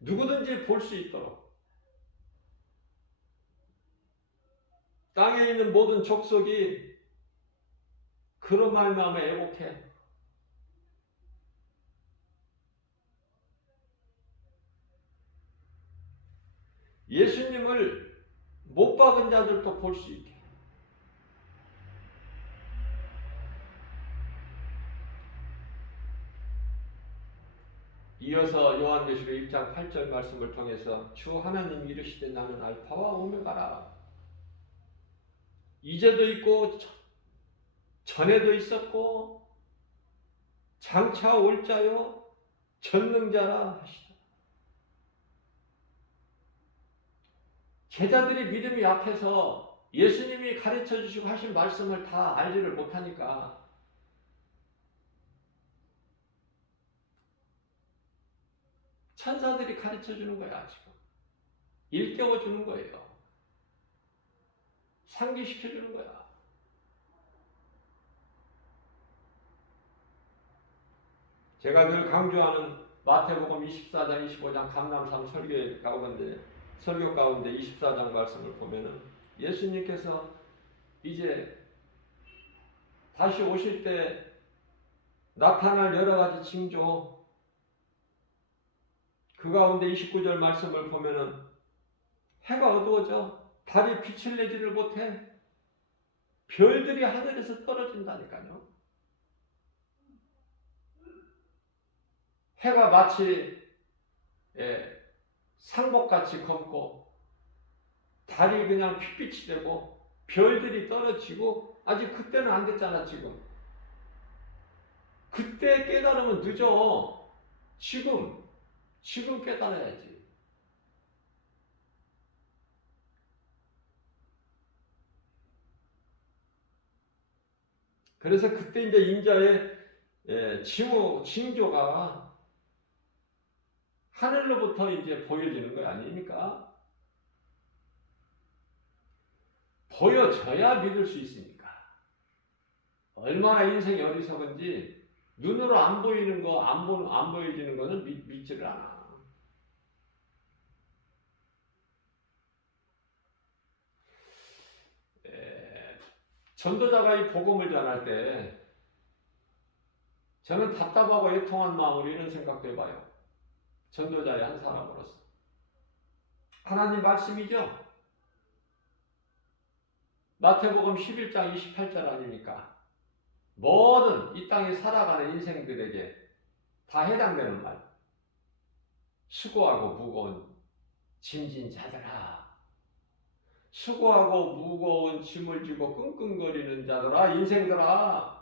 누구든지 볼 수 있도록 땅에 있는 모든 족속이 그런 말마음에 애곡해. 예수님을 못 박은 자들도 볼 수 있게. 이어서 요한계시록 1장 8절 말씀을 통해서 주 하나님 이르시되 나는 알파와 오메가라. 이제도 있고 전에도 있었고 장차 올 자요 전능자라 하시다. 제자들이 믿음이 약해서 예수님이 가르쳐 주시고 하신 말씀을 다 알지를 못하니까 천사들이 가르쳐 주는 거야. 지금 일깨워 주는 거예요. 상기시켜 주는 거야. 제가 늘 강조하는 마태복음 24장 25장 감람산 설교 가운데 24장 말씀을 보면은 예수님께서 이제 다시 오실 때 나타날 여러 가지 징조, 그 가운데 29절 말씀을 보면은 해가 어두워져 달이 빛을 내지를 못해 별들이 하늘에서 떨어진다니까요. 해가 마치 상복같이 검고 달이 그냥 핏빛이 되고 별들이 떨어지고 아직 그때는 안 됐잖아. 지금 그때 깨달으면 늦어. 지금 깨달아야지. 그래서 그때 이제 인자의 징조가 하늘로부터 이제 보여지는 거 아닙니까? 보여져야 믿을 수 있으니까. 얼마나 인생이 어리석은지 눈으로 안 보이는 거, 안 보여지는 거는 믿지를 않아. 전도자가 이 복음을 전할 때 저는 답답하고 애통한 마음으로 이런 생각도 해봐요. 전도자의 한 사람으로서. 하나님 말씀이죠? 마태복음 11장 28절 아닙니까? 모든 이 땅에 살아가는 인생들에게 다 해당되는 말. 수고하고 무거운 짐진 자들아. 수고하고 무거운 짐을 지고 끙끙거리는 자들아. 인생들아.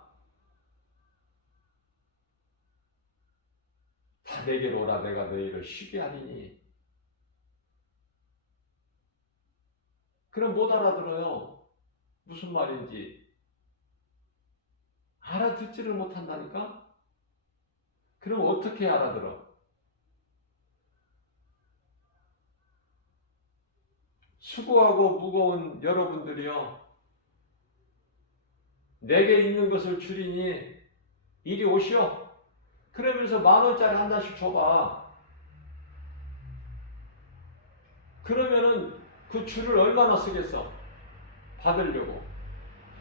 다 내게로 오라 내가 너희를 쉬게 하리니. 그럼 못 알아들어요. 무슨 말인지. 알아듣지를 못한다니까? 그럼 어떻게 알아들어? 수고하고 무거운 여러분들이요. 내게 있는 것을 주리니 이리 오시오. 그러면서 10,000원짜리 한 잔씩 줘봐. 그러면은 그 줄을 얼마나 쓰겠어? 받으려고.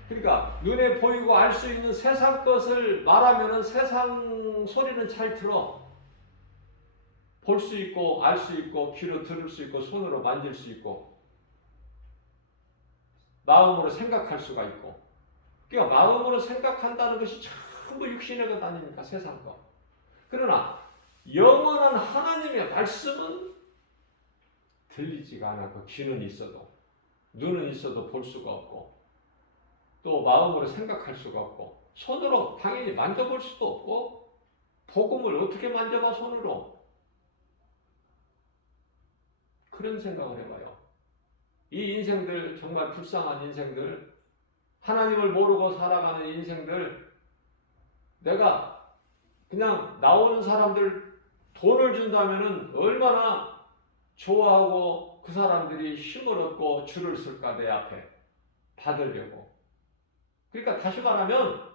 그러니까 눈에 보이고 알 수 있는 세상 것을 말하면은 세상 소리는 잘 들어. 볼 수 있고 알 수 있고 귀로 들을 수 있고 손으로 만질 수 있고 마음으로 생각할 수가 있고. 그러니까 마음으로 생각한다는 것이 전부 육신의 것 아닙니까? 세상 것. 그러나 영원한 하나님의 말씀은 들리지가 않고 귀는 있어도 눈은 있어도 볼 수가 없고 또 마음으로 생각할 수가 없고 손으로 당연히 만져볼 수도 없고 복음을 어떻게 만져봐 손으로. 그런 생각을 해봐요. 이 인생들 정말 불쌍한 인생들 하나님을 모르고 살아가는 인생들 내가 그냥 나오는 사람들 돈을 준다면은 얼마나 좋아하고 그 사람들이 힘을 얻고 줄을 쓸까 내 앞에 받으려고. 그러니까 다시 말하면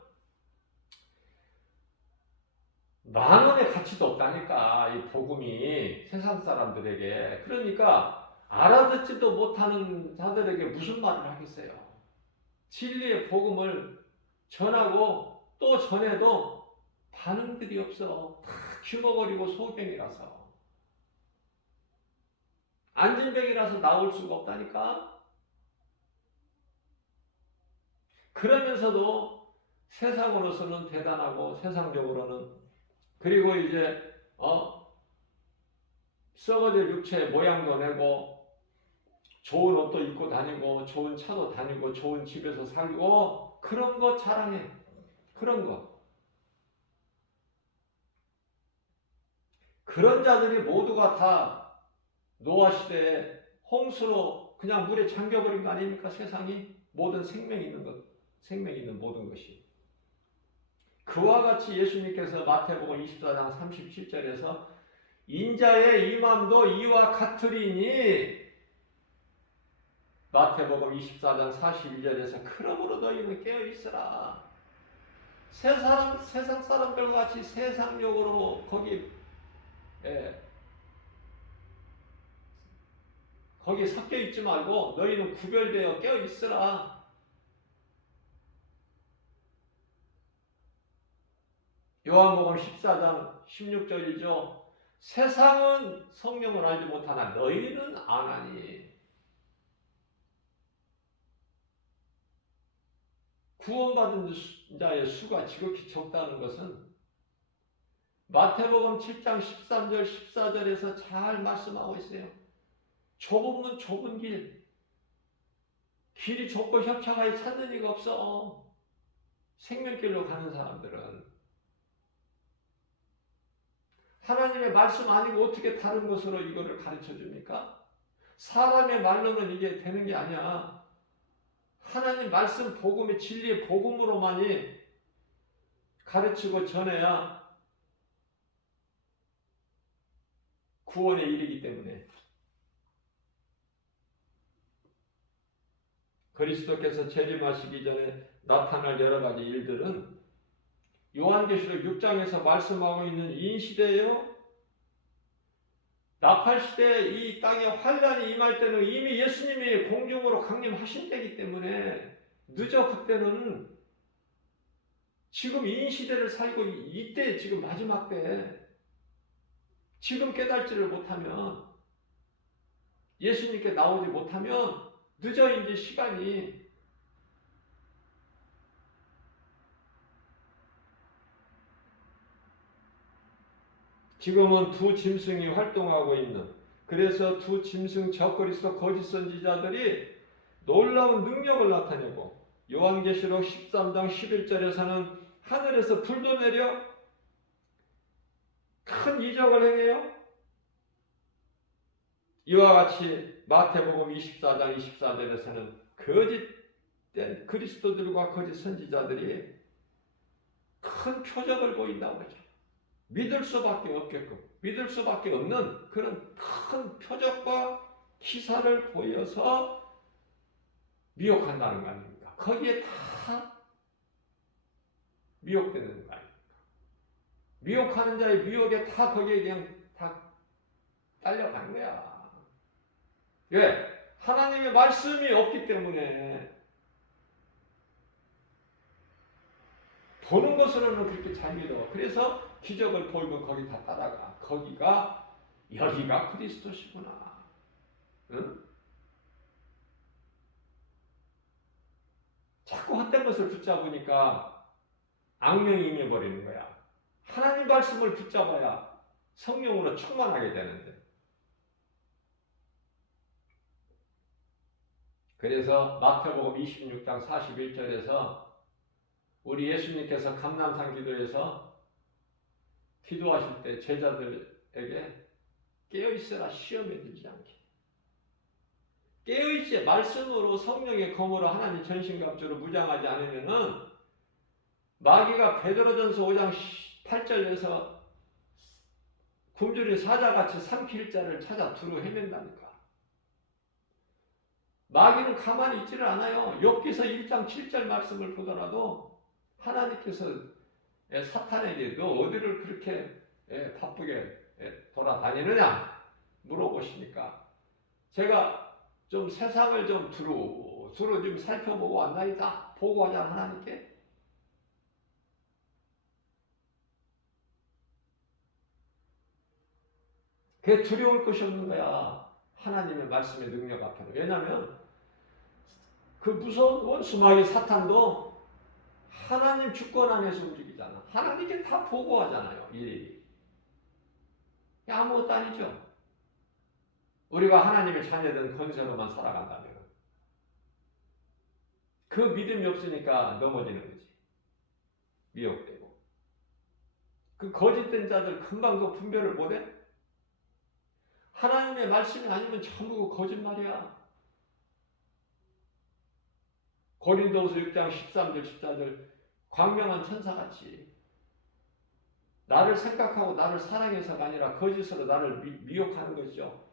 10,000원의 가치도 없다니까 이 복음이 세상 사람들에게. 그러니까 알아듣지도 못하는 자들에게 무슨 말을 하겠어요. 진리의 복음을 전하고 또 전해도 반응들이 없어. 다 규먹거리고 소병이라서 안진병이라서 나올 수가 없다니까. 그러면서도 세상으로서는 대단하고 세상적으로는 그리고 이제 썩어질 육체의 모양도 내고 좋은 옷도 입고 다니고 좋은 차도 다니고 좋은 집에서 살고 그런 거 자랑해. 그런 거. 그런 자들이 모두가 다 노아 시대에 홍수로 그냥 물에 잠겨버린 거 아닙니까? 세상이 모든 생명 있는 것, 생명 있는 모든 것이. 그와 같이 예수님께서 마태복음 24장 37절에서 인자의 임함도 이와 같으리니 마태복음 24장 41절에서 그러므로 너희는 깨어있으라. 세상 사람들과 같이 세상적으로 거기 섞여 있지 말고 너희는 구별되어 깨어있으라. 요한복음 14장 16절이죠. 세상은 성령을 알지 못하나 너희는 아나니. 구원받은 자의 수가 지극히 적다는 것은 마태복음 7장 13절 14절에서 잘 말씀하고 있어요. 좁은 문 좁은 길이 좁고 협착하여 찾는 이가 없어. 생명길로 가는 사람들은 하나님의 말씀 아니고 어떻게 다른 것으로 이거를 가르쳐 줍니까? 사람의 말로는 이게 되는 게 아니야. 하나님 말씀 복음의 진리의 복음으로만이 가르치고 전해야 구원에 이르기 때문에. 그리스도께서 재림하시기 전에 나타날 여러 가지 일들은 요한계시록 6장에서 말씀하고 있는 이 시대예요. 나팔 시대 이 땅에 환란이 임할 때는 이미 예수님이 공중으로 강림하신 때이기 때문에 늦어. 그때는 지금 이 시대를 살고 이때 지금 마지막 때 지금 깨달지를 못하면 예수님께 나오지 못하면 늦어. 이제 시간이. 지금은 두 짐승이 활동하고 있는, 그래서 두 짐승 저 그리스도 거짓 선지자들이 놀라운 능력을 나타내고 요한계시록 13장 11절에서는 하늘에서 불도 내려 큰 이적을 행해요. 이와 같이 마태복음 24장 24절에서는 거짓된 그리스도들과 거짓 선지자들이 큰 표적을 보인다고 그러죠. 믿을 수밖에 없게끔, 믿을 수밖에 없는 그런 큰 표적과 기사를 보여서 미혹한다는 거 아닙니까? 거기에 다 미혹되는 거 아닙니까? 미혹하는 자의 미혹에 다 거기에 그냥 다 딸려가는 거야. 왜? 하나님의 말씀이 없기 때문에 보는 것으로는 그렇게 잘 믿어. 그래서 기적을 보이면 거기 다 따라가. 여기가 그리스도시구나. 응? 자꾸 헛된 것을 붙잡으니까 악령이 임해버리는 거야. 하나님 말씀을 붙잡아야 성령으로 충만하게 되는데. 그래서 마태복음 26장 41절에서 우리 예수님께서 감람산 기도에서 기도하실 때 제자들에게 깨어있으라 시험에 들지 않게. 깨어있지 말씀으로 성령의 검으로 하나님 전신갑주로 무장하지 않으면은 마귀가 베드로전서 5장 8절에서 굶주린 사자같이 삼킬 자를 찾아 두루 헤맨다니까. 마귀는 가만히 있지를 않아요. 욥기서 1장 7절 말씀을 보더라도 하나님께서 사탄에게 너 어디를 그렇게 바쁘게 돌아다니느냐 물어보시니까 제가 좀 세상을 좀 두루 좀 살펴보고 왔나이다. 보고하자 하나님께. 그게 두려울 것이 없는 거야. 하나님의 말씀의 능력 앞에는. 왜냐하면 그 무서운 원수마귀 사탄도 하나님 주권 안에서 움직이잖아. 하나님께 다 보고하잖아요. 일일이. 아무것도 아니죠. 우리가 하나님의 자녀된 권세로만 살아간다면 그 믿음이 없으니까 넘어지는 거지. 미혹되고. 그 거짓된 자들 금방 그 분별을 못해? 하나님의 말씀이 아니면 전부 거짓말이야. 고린도후서 6장 13절 14절 광명한 천사같이 나를 생각하고 나를 사랑해서가 아니라 거짓으로 나를 미혹하는 것이죠.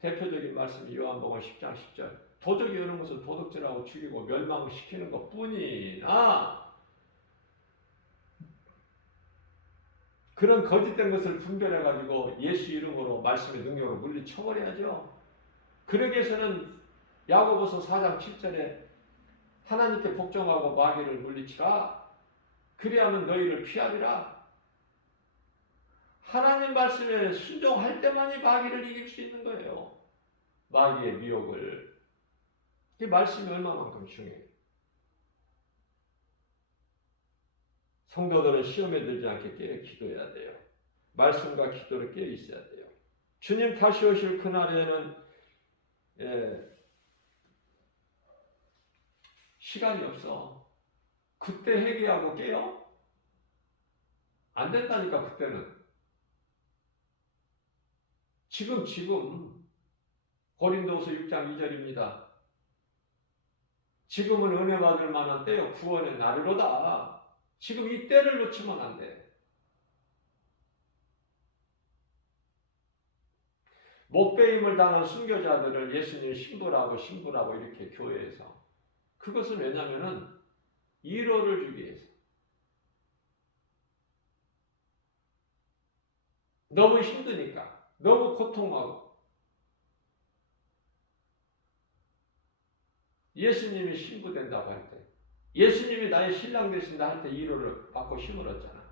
대표적인 말씀이 요한복음 10장 10절 도적이 이런 것을 도둑질하고 죽이고 멸망시키는 것뿐이나 그런 거짓된 것을 분별해가지고 예수 이름으로 말씀의 능력으로 물리쳐버려야죠. 그러기 위해서는 야고보서 4장 7절에 하나님께 복종하고 마귀를 물리치라. 그리하면 너희를 피하리라. 하나님 말씀에 순종할 때만이 마귀를 이길 수 있는 거예요. 마귀의 미혹을. 이 말씀이 얼마만큼 중요해요. 성도들은 시험에 들지 않게 깨어 기도해야 돼요. 말씀과 기도를 깨어 있어야 돼요. 주님 다시 오실 그날에는 시간이 없어. 그때 회개하고 깨어? 안 된다니까 그때는. 지금 고린도후서 6장 2절입니다. 지금은 은혜 받을 만한 때요 구원의 날이로다. 지금 이 때를 놓치면 안 돼. 못배임을 당한 순교자들을 예수님 신부라고 이렇게 교회에서 그것은 왜냐면은 위로를 주기 위해서. 너무 힘드니까. 너무 고통하고. 예수님이 신부 된다고 할 때, 예수님이 나의 신랑 되신다 할 때 위로를 받고 힘을 얻잖아.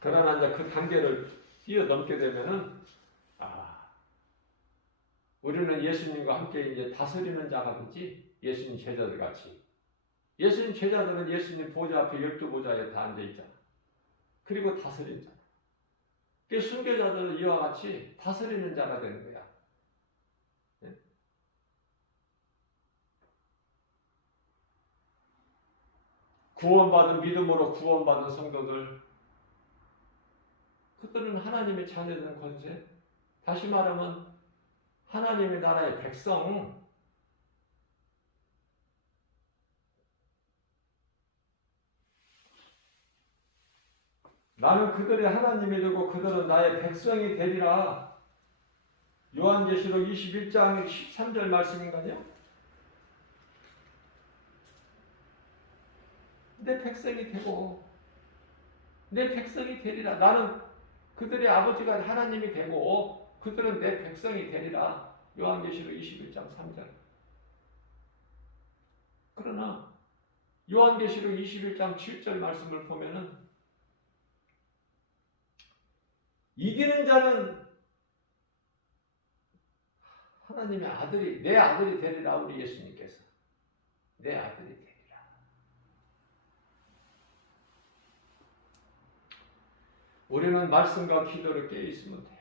그러나 이제 그 단계를 뛰어넘게 되면은 우리는 예수님과 함께 이제 다스리는 자가 되지. 예수님 제자들 같이. 예수님 제자들은 예수님 보좌 앞에 12보좌에 다 앉아 있잖아. 그리고 다스리는 자. 그 순교자들은 이와 같이 다스리는 자가 되는 거야. 네? 구원받은 믿음으로 구원받은 성도들, 그것도 그는 하나님의 자녀된 권세, 다시 말하면 하나님의 나라의 백성, 나는 그들의 하나님이 되고 그들은 나의 백성이 되리라. 요한계시록 21장 13절 말씀인가요? 내 백성이 되고 내 백성이 되리라. 나는 그들의 아버지가 하나님이 되고 그들은 내 백성이 되리라. 요한계시록 21장 3절. 그러나 요한계시록 21장 7절 말씀을 보면은 이기는 자는 하나님의 아들이, 내 아들이 되리라. 우리 예수님께서 내 아들이 되리라. 우리는 말씀과 기도를 깨어 있으면 돼요.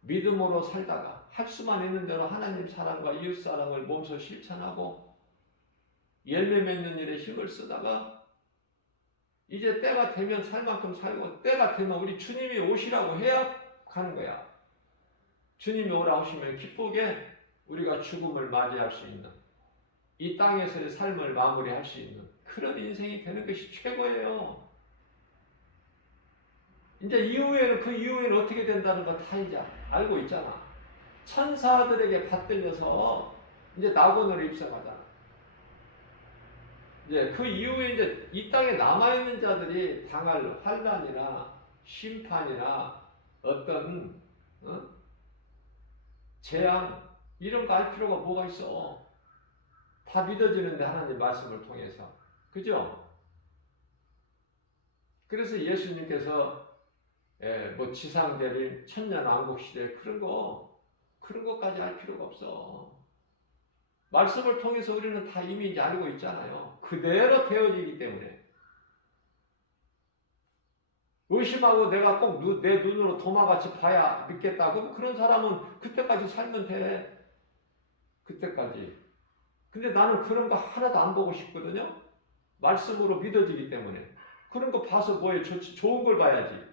믿음으로 살다가 할 수만 있는 대로 하나님 사랑과 이웃 사랑을 몸소 실천하고 열매 맺는 일에 힘을 쓰다가 이제 때가 되면 살 만큼 살고 때가 되면 우리 주님이 오시라고 해야 가는 거야. 주님이 오라 하시면 기쁘게 우리가 죽음을 맞이할 수 있는, 이 땅에서의 삶을 마무리할 수 있는 그런 인생이 되는 것이 최고예요. 이제 이후에는, 그 이후에는 어떻게 된다는 거 다 이제 알고 있잖아. 천사들에게 받들려서 이제 낙원으로 입성하잖아. 이제 그 이후에 이제 이 땅에 남아있는 자들이 당할 환난이나 심판이나 어떤 재앙 이런 거 알 필요가 뭐가 있어. 다 믿어지는데 하나님 말씀을 통해서. 그죠? 그래서 예수님께서 뭐 지상대림 천년왕국시대 그런 것까지 알 필요가 없어. 말씀을 통해서 우리는 다 이미 이제 알고 있잖아요. 그대로 되어지기 때문에. 의심하고 내가 꼭 내 눈으로 도마같이 봐야 믿겠다고? 그런 사람은 그때까지 살면 돼. 그때까지. 근데 나는 그런 거 하나도 안 보고 싶거든요. 말씀으로 믿어지기 때문에. 그런 거 봐서 뭐해? 좋은 걸 봐야지.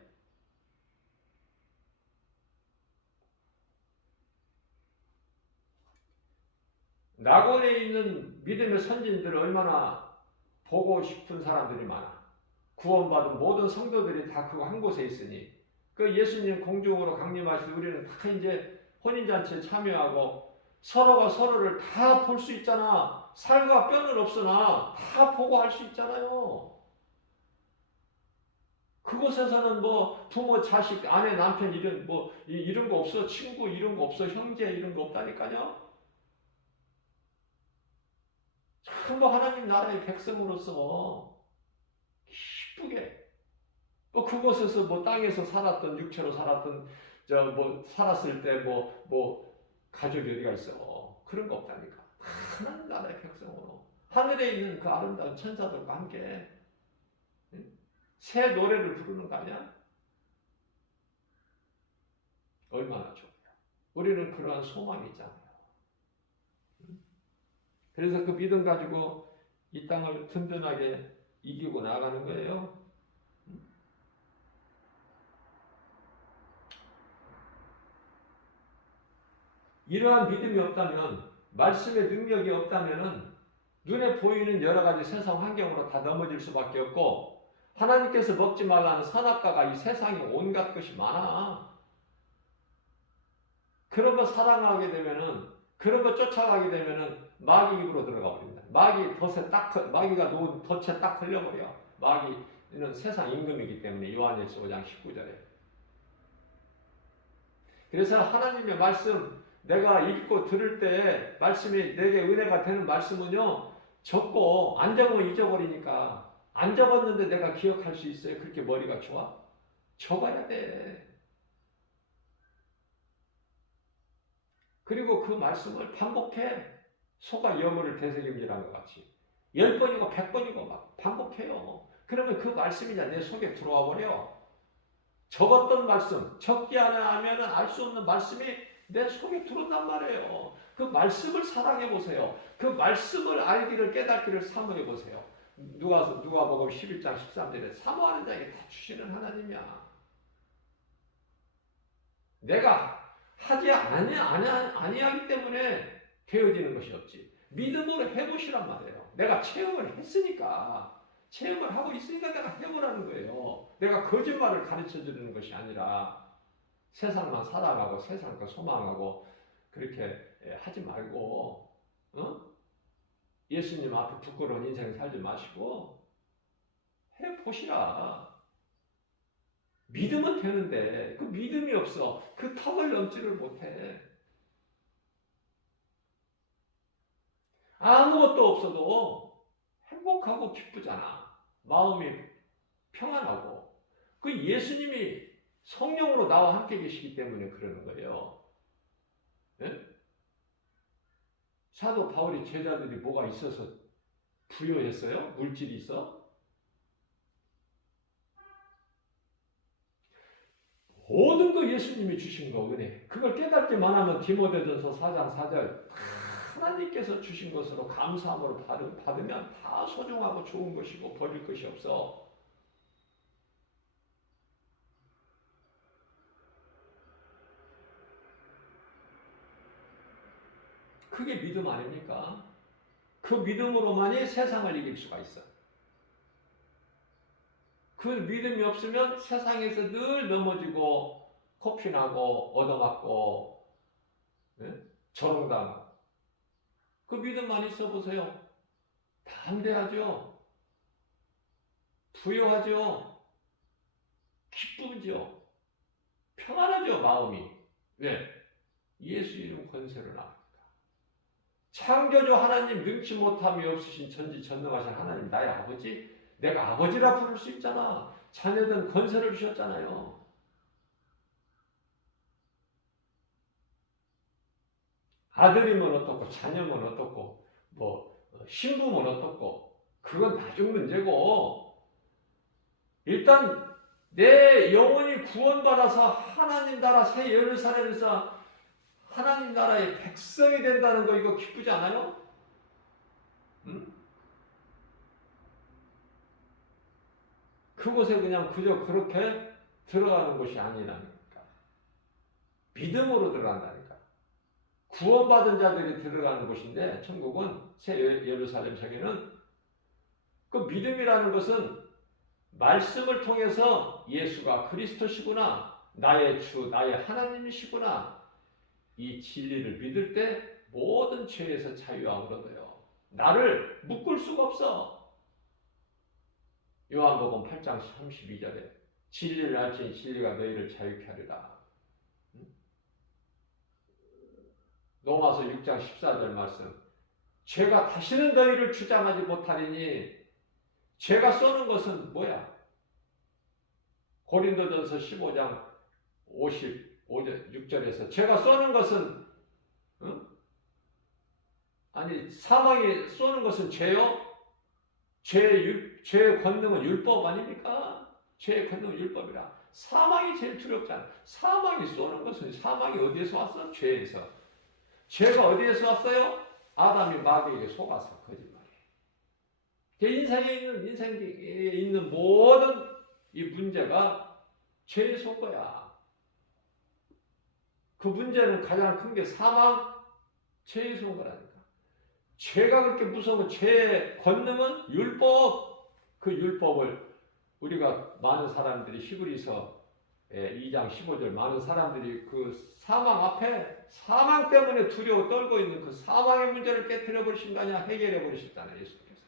낙원에 있는 믿음의 선진들을 얼마나 보고 싶은 사람들이 많아. 구원받은 모든 성도들이 다 그 한 곳에 있으니, 그 예수님 공중으로 강림하실 우리는 다 이제 혼인잔치에 참여하고 서로가 서로를 다 볼 수 있잖아. 살과 뼈는 없으나 다 보고 할 수 있잖아요. 그곳에서는 뭐 부모, 자식, 아내, 남편 이런 거 없어. 친구 이런 거 없어. 형제 이런 거 없다니까요. 참 하나님 나라의 백성으로서 기쁘게 뭐 그곳에서 뭐 땅에서 살았던 육체로 살았던 살았을 때 가족이 어디가 있어. 그런 거 없다니까. 하나님 나라의 백성으로 하늘에 있는 그 아름다운 천사들과 함께 새 노래를 부르는 거 아니야? 얼마나 좋아요. 우리는 그러한 소망이 있잖아요. 그래서 그 믿음 가지고 이 땅을 든든하게 이기고 나가는 거예요. 이러한 믿음이 없다면, 말씀의 능력이 없다면 눈에 보이는 여러 가지 세상 환경으로 다 넘어질 수밖에 없고, 하나님께서 먹지 말라는 선악과가 이 세상에 온갖 것이 많아. 그런 거 사랑하게 되면은, 그런 거 쫓아가게 되면은 마귀 입으로 들어가 버린다. 마귀가 놓은 덫에 딱 걸려버려. 마귀는 세상 임금이기 때문에. 요한일서 5장 19절에. 그래서 하나님의 말씀 내가 읽고 들을 때 말씀이 내게 은혜가 되는 말씀은요, 적고 안 적으면 잊어버리니까. 안 적었는데 내가 기억할 수 있어요. 그렇게 머리가 좋아? 적어야 돼. 그리고 그 말씀을 반복해. 소가 여물을 되새김질한 것 같이 10번이고 100번이고 막 반복해요. 그러면 그 말씀이 내 속에 들어와 버려. 적었던 말씀, 적지 않아 하면 알 수 없는 말씀이 내 속에 들어온단 말이에요. 그 말씀을 사랑해 보세요. 그 말씀을 알기를, 깨닫기를 사모해 보세요. 누가복음 11장 13절에 사모하는 자에게 다 주시는 하나님이야. 내가 하지 아니하기 때문에 되어지는 것이 없지. 믿음으로 해보시란 말이에요. 내가 체험을 했으니까, 체험을 하고 있으니까 내가 해보라는 거예요. 내가 거짓말을 가르쳐 주는 것이 아니라 세상만 살아가고 세상 거 소망하고 그렇게 하지 말고, 예수님 앞에 부끄러운 인생 살지 마시고 해보시라. 믿음은 되는데 그 믿음이 없어. 그 턱을 넘지를 못해. 아무것도 없어도 행복하고 기쁘잖아. 마음이 평안하고. 그 예수님이 성령으로 나와 함께 계시기 때문에 그러는 거예요. 네? 사도 바울이 제자들이 뭐가 있어서 부여했어요? 물질이 있어? 모든 거 예수님이 주신 거 은혜. 그걸 깨닫기만 하면 디모데전서 4장 4절 하나님께서 주신 것으로 감사함으로 받으면 다 소중하고 좋은 것이고 버릴 것이 없어. 그게 믿음 아닙니까? 그 믿음으로만이 세상을 이길 수가 있어. 그 믿음이 없으면 세상에서 늘 넘어지고 코피나고 얻어맞고 조롱당하고. 그 믿음만 있어 보세요. 담대하죠. 부유하죠. 기쁘죠. 평안하죠. 마음이. 왜? 예수 이름 권세로 나옵니다. 창조주 하나님, 능치 못함이 없으신 전지전능하신 하나님, 나의 아버지, 내가 아버지라 부를 수 있잖아. 자녀든 권세를 주셨잖아요. 아들이면 어떻고 자녀면 어떻고 신부면 어떻고 그건 나중 문제고, 일단 내 영혼이 구원받아서 하나님 나라 새 예루살렘에서 하나님 나라의 백성이 된다는 거, 이거 기쁘지 않아요? 응? 그곳에 그냥 그저 그렇게 들어가는 것이 아니라니까. 믿음으로 들어간다니까. 구원받은 자들이 들어가는 곳인데, 천국은 새 예루살렘 세계는 그 믿음이라는 것은 말씀을 통해서 예수가 그리스도시구나, 나의 주, 나의 하나님이시구나, 이 진리를 믿을 때 모든 죄에서 자유함을 얻어요. 나를 묶을 수가 없어. 요한복음 8장 32절에 진리를 알지니 진리가 너희를 자유케 하리라. 로마서 6장 14절 말씀, 죄가 다시는 너희를 주장하지 못하리니. 죄가 쏘는 것은 뭐야? 고린도전서 15장 56절에서 죄가 쏘는 것은 사망이 쏘는 것은 죄요? 죄의 권능은 율법 아닙니까? 죄의 권능은 율법이라. 사망이 제일 두렵잖아. 사망이 쏘는 것은, 사망이 어디에서 왔어? 죄에서. 죄가 어디에서 왔어요? 아담이 마귀에게 속아서. 거짓말이에요. 인생에 있는 모든 이 문제가 죄에 속 거야. 그 문제는 가장 큰 게 사망, 죄에 속 거라니까. 죄가 그렇게 무서운, 죄의 권능은 율법. 그 율법을 우리가 많은 사람들이 히브리서 2장 15절, 많은 사람들이 그 사망 앞에, 사망 때문에 두려워 떨고 있는 그 사망의 문제를 깨뜨려 버리신 거 아니야? 해결해 버리셨잖아요, 예수님께서.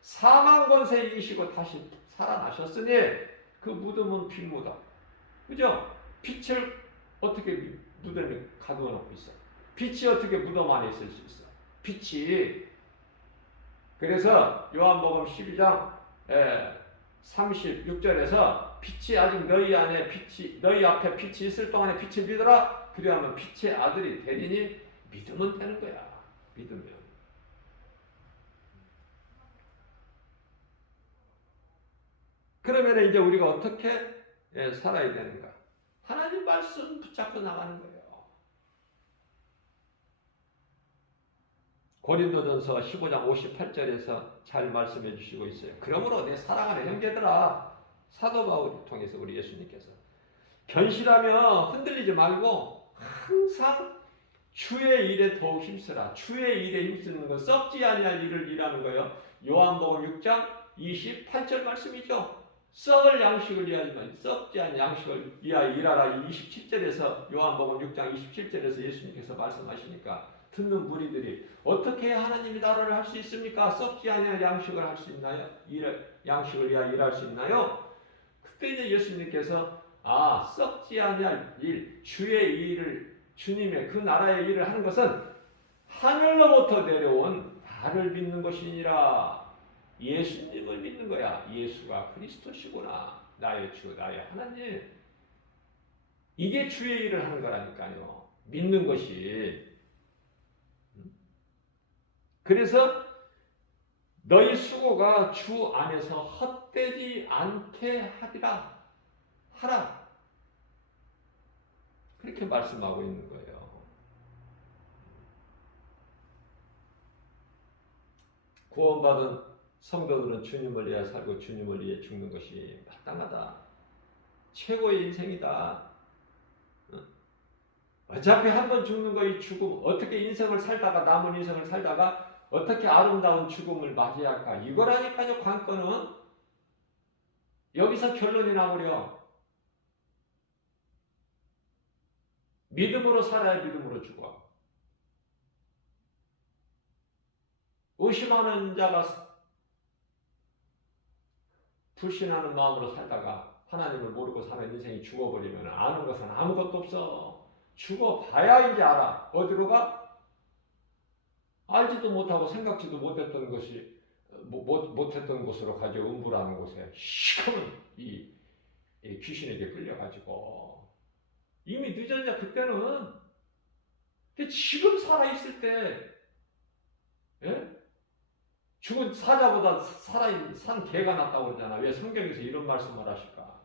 사망 권세 이기시고 다시 살아나셨으니 그 무덤은 빈무덤. 그죠? 빛을 어떻게 무덤에 가두어 놓고 있어? 빛이 어떻게 무덤 안에 있을 수 있어? 빛이. 그래서 요한복음 12장 36절에서 빛이 아직 너희 앞에 빛이 있을 동안에 빛을 믿어라. 그리하면 빛의 아들이 되리니. 믿으면 되는 거야. 믿으면. 그러면 이제 우리가 어떻게 살아야 되는가? 하나님 말씀 붙잡고 나가는 거예요. 고린도전서 15장 58절에서 잘 말씀해 주시고 있어요. 그러므로 내 사랑하는 형제들아, 사도 바울을 통해서 우리 예수님께서 변실하며 흔들리지 말고 항상 주의 일에 더욱 힘쓰라. 주의 일에 힘쓰는 것, 썩지 아니할 일을 일하는 거예요. 요한복음 6장 28절 말씀이죠. 썩을 양식을 위하지만 썩지 않은 양식을 위하여 일하라. 27절에서 요한복음 6장 27절에서 예수님께서 말씀하시니까 듣는 무리들이 어떻게 하나님의 나라를 할 수 있습니까? 썩지 아니할 양식을 할 수 있나요? 양식을 위하여 일할 수 있나요? 그때 이제 예수님께서 썩지 아니할 일, 주의 일을 주님의 그 나라의 일을 하는 것은 하늘로부터 내려온 나를 믿는 것이니라. 예수님을 믿는 거야. 예수가 그리스도시구나. 나의 주, 나의 하나님. 이게 주의 일을 하는 거라니까요. 믿는 것이. 그래서 너희 수고가 주 안에서 헛되지 않게 하라. 그렇게 말씀하고 있는 거예요. 구원받은 성도들은 주님을 위해 살고 주님을 위해 죽는 것이 마땅하다. 최고의 인생이다. 어차피 한 번 죽는 거이 죽음. 어떻게 인생을 살다가 남은 인생을 살다가 어떻게 아름다운 죽음을 맞이할까? 이거라니까요. 관건은 여기서 결론이 나오려. 믿음으로 살아야 믿음으로 죽어. 의심하는 자가 불신하는 마음으로 살다가 하나님을 모르고 사는 인생이 죽어버리면 아는 것은 아무것도 없어. 죽어봐야 이제 알아. 어디로 가? 알지도 못하고 생각지도 못했던 것이 못했던 곳으로 가죠. 음부라는 곳에 시커먼 이 귀신에게 끌려가지고 이미 늦었냐 그때는. 지금 살아있을 때 예? 죽은 사자보다 산 개가 낫다고 그러잖아. 왜 성경에서 이런 말씀을 하실까?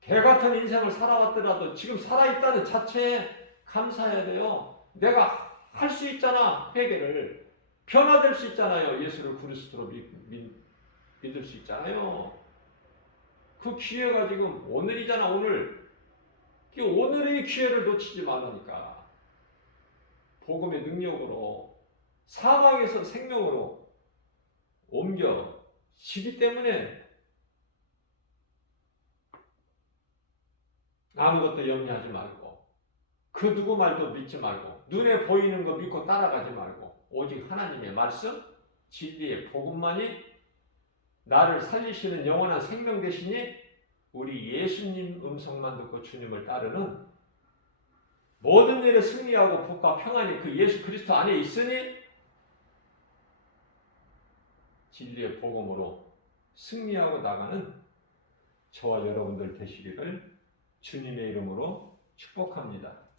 개 같은 인생을 살아왔더라도 지금 살아있다는 자체에 감사해야 돼요. 내가 할 수 있잖아. 회개를. 변화될 수 있잖아요. 예수를 그리스도로 믿을 수 있잖아요. 그 기회가 지금 오늘이잖아. 오늘의 기회를 놓치지 말라니까. 복음의 능력으로 사망에서 생명으로 옮겨지기 때문에 아무것도 염려하지 말고 그 누구 말도 믿지 말고 눈에 보이는 거 믿고 따라가지 말고 오직 하나님의 말씀, 진리의 복음만이 나를 살리시는 영원한 생명 되시니 우리 예수님 음성만 듣고 주님을 따르는 모든 일에 승리하고 복과 평안이 그 예수 그리스도 안에 있으니 진리의 복음으로 승리하고 나가는 저와 여러분들 되시기를 주님의 이름으로 축복합니다.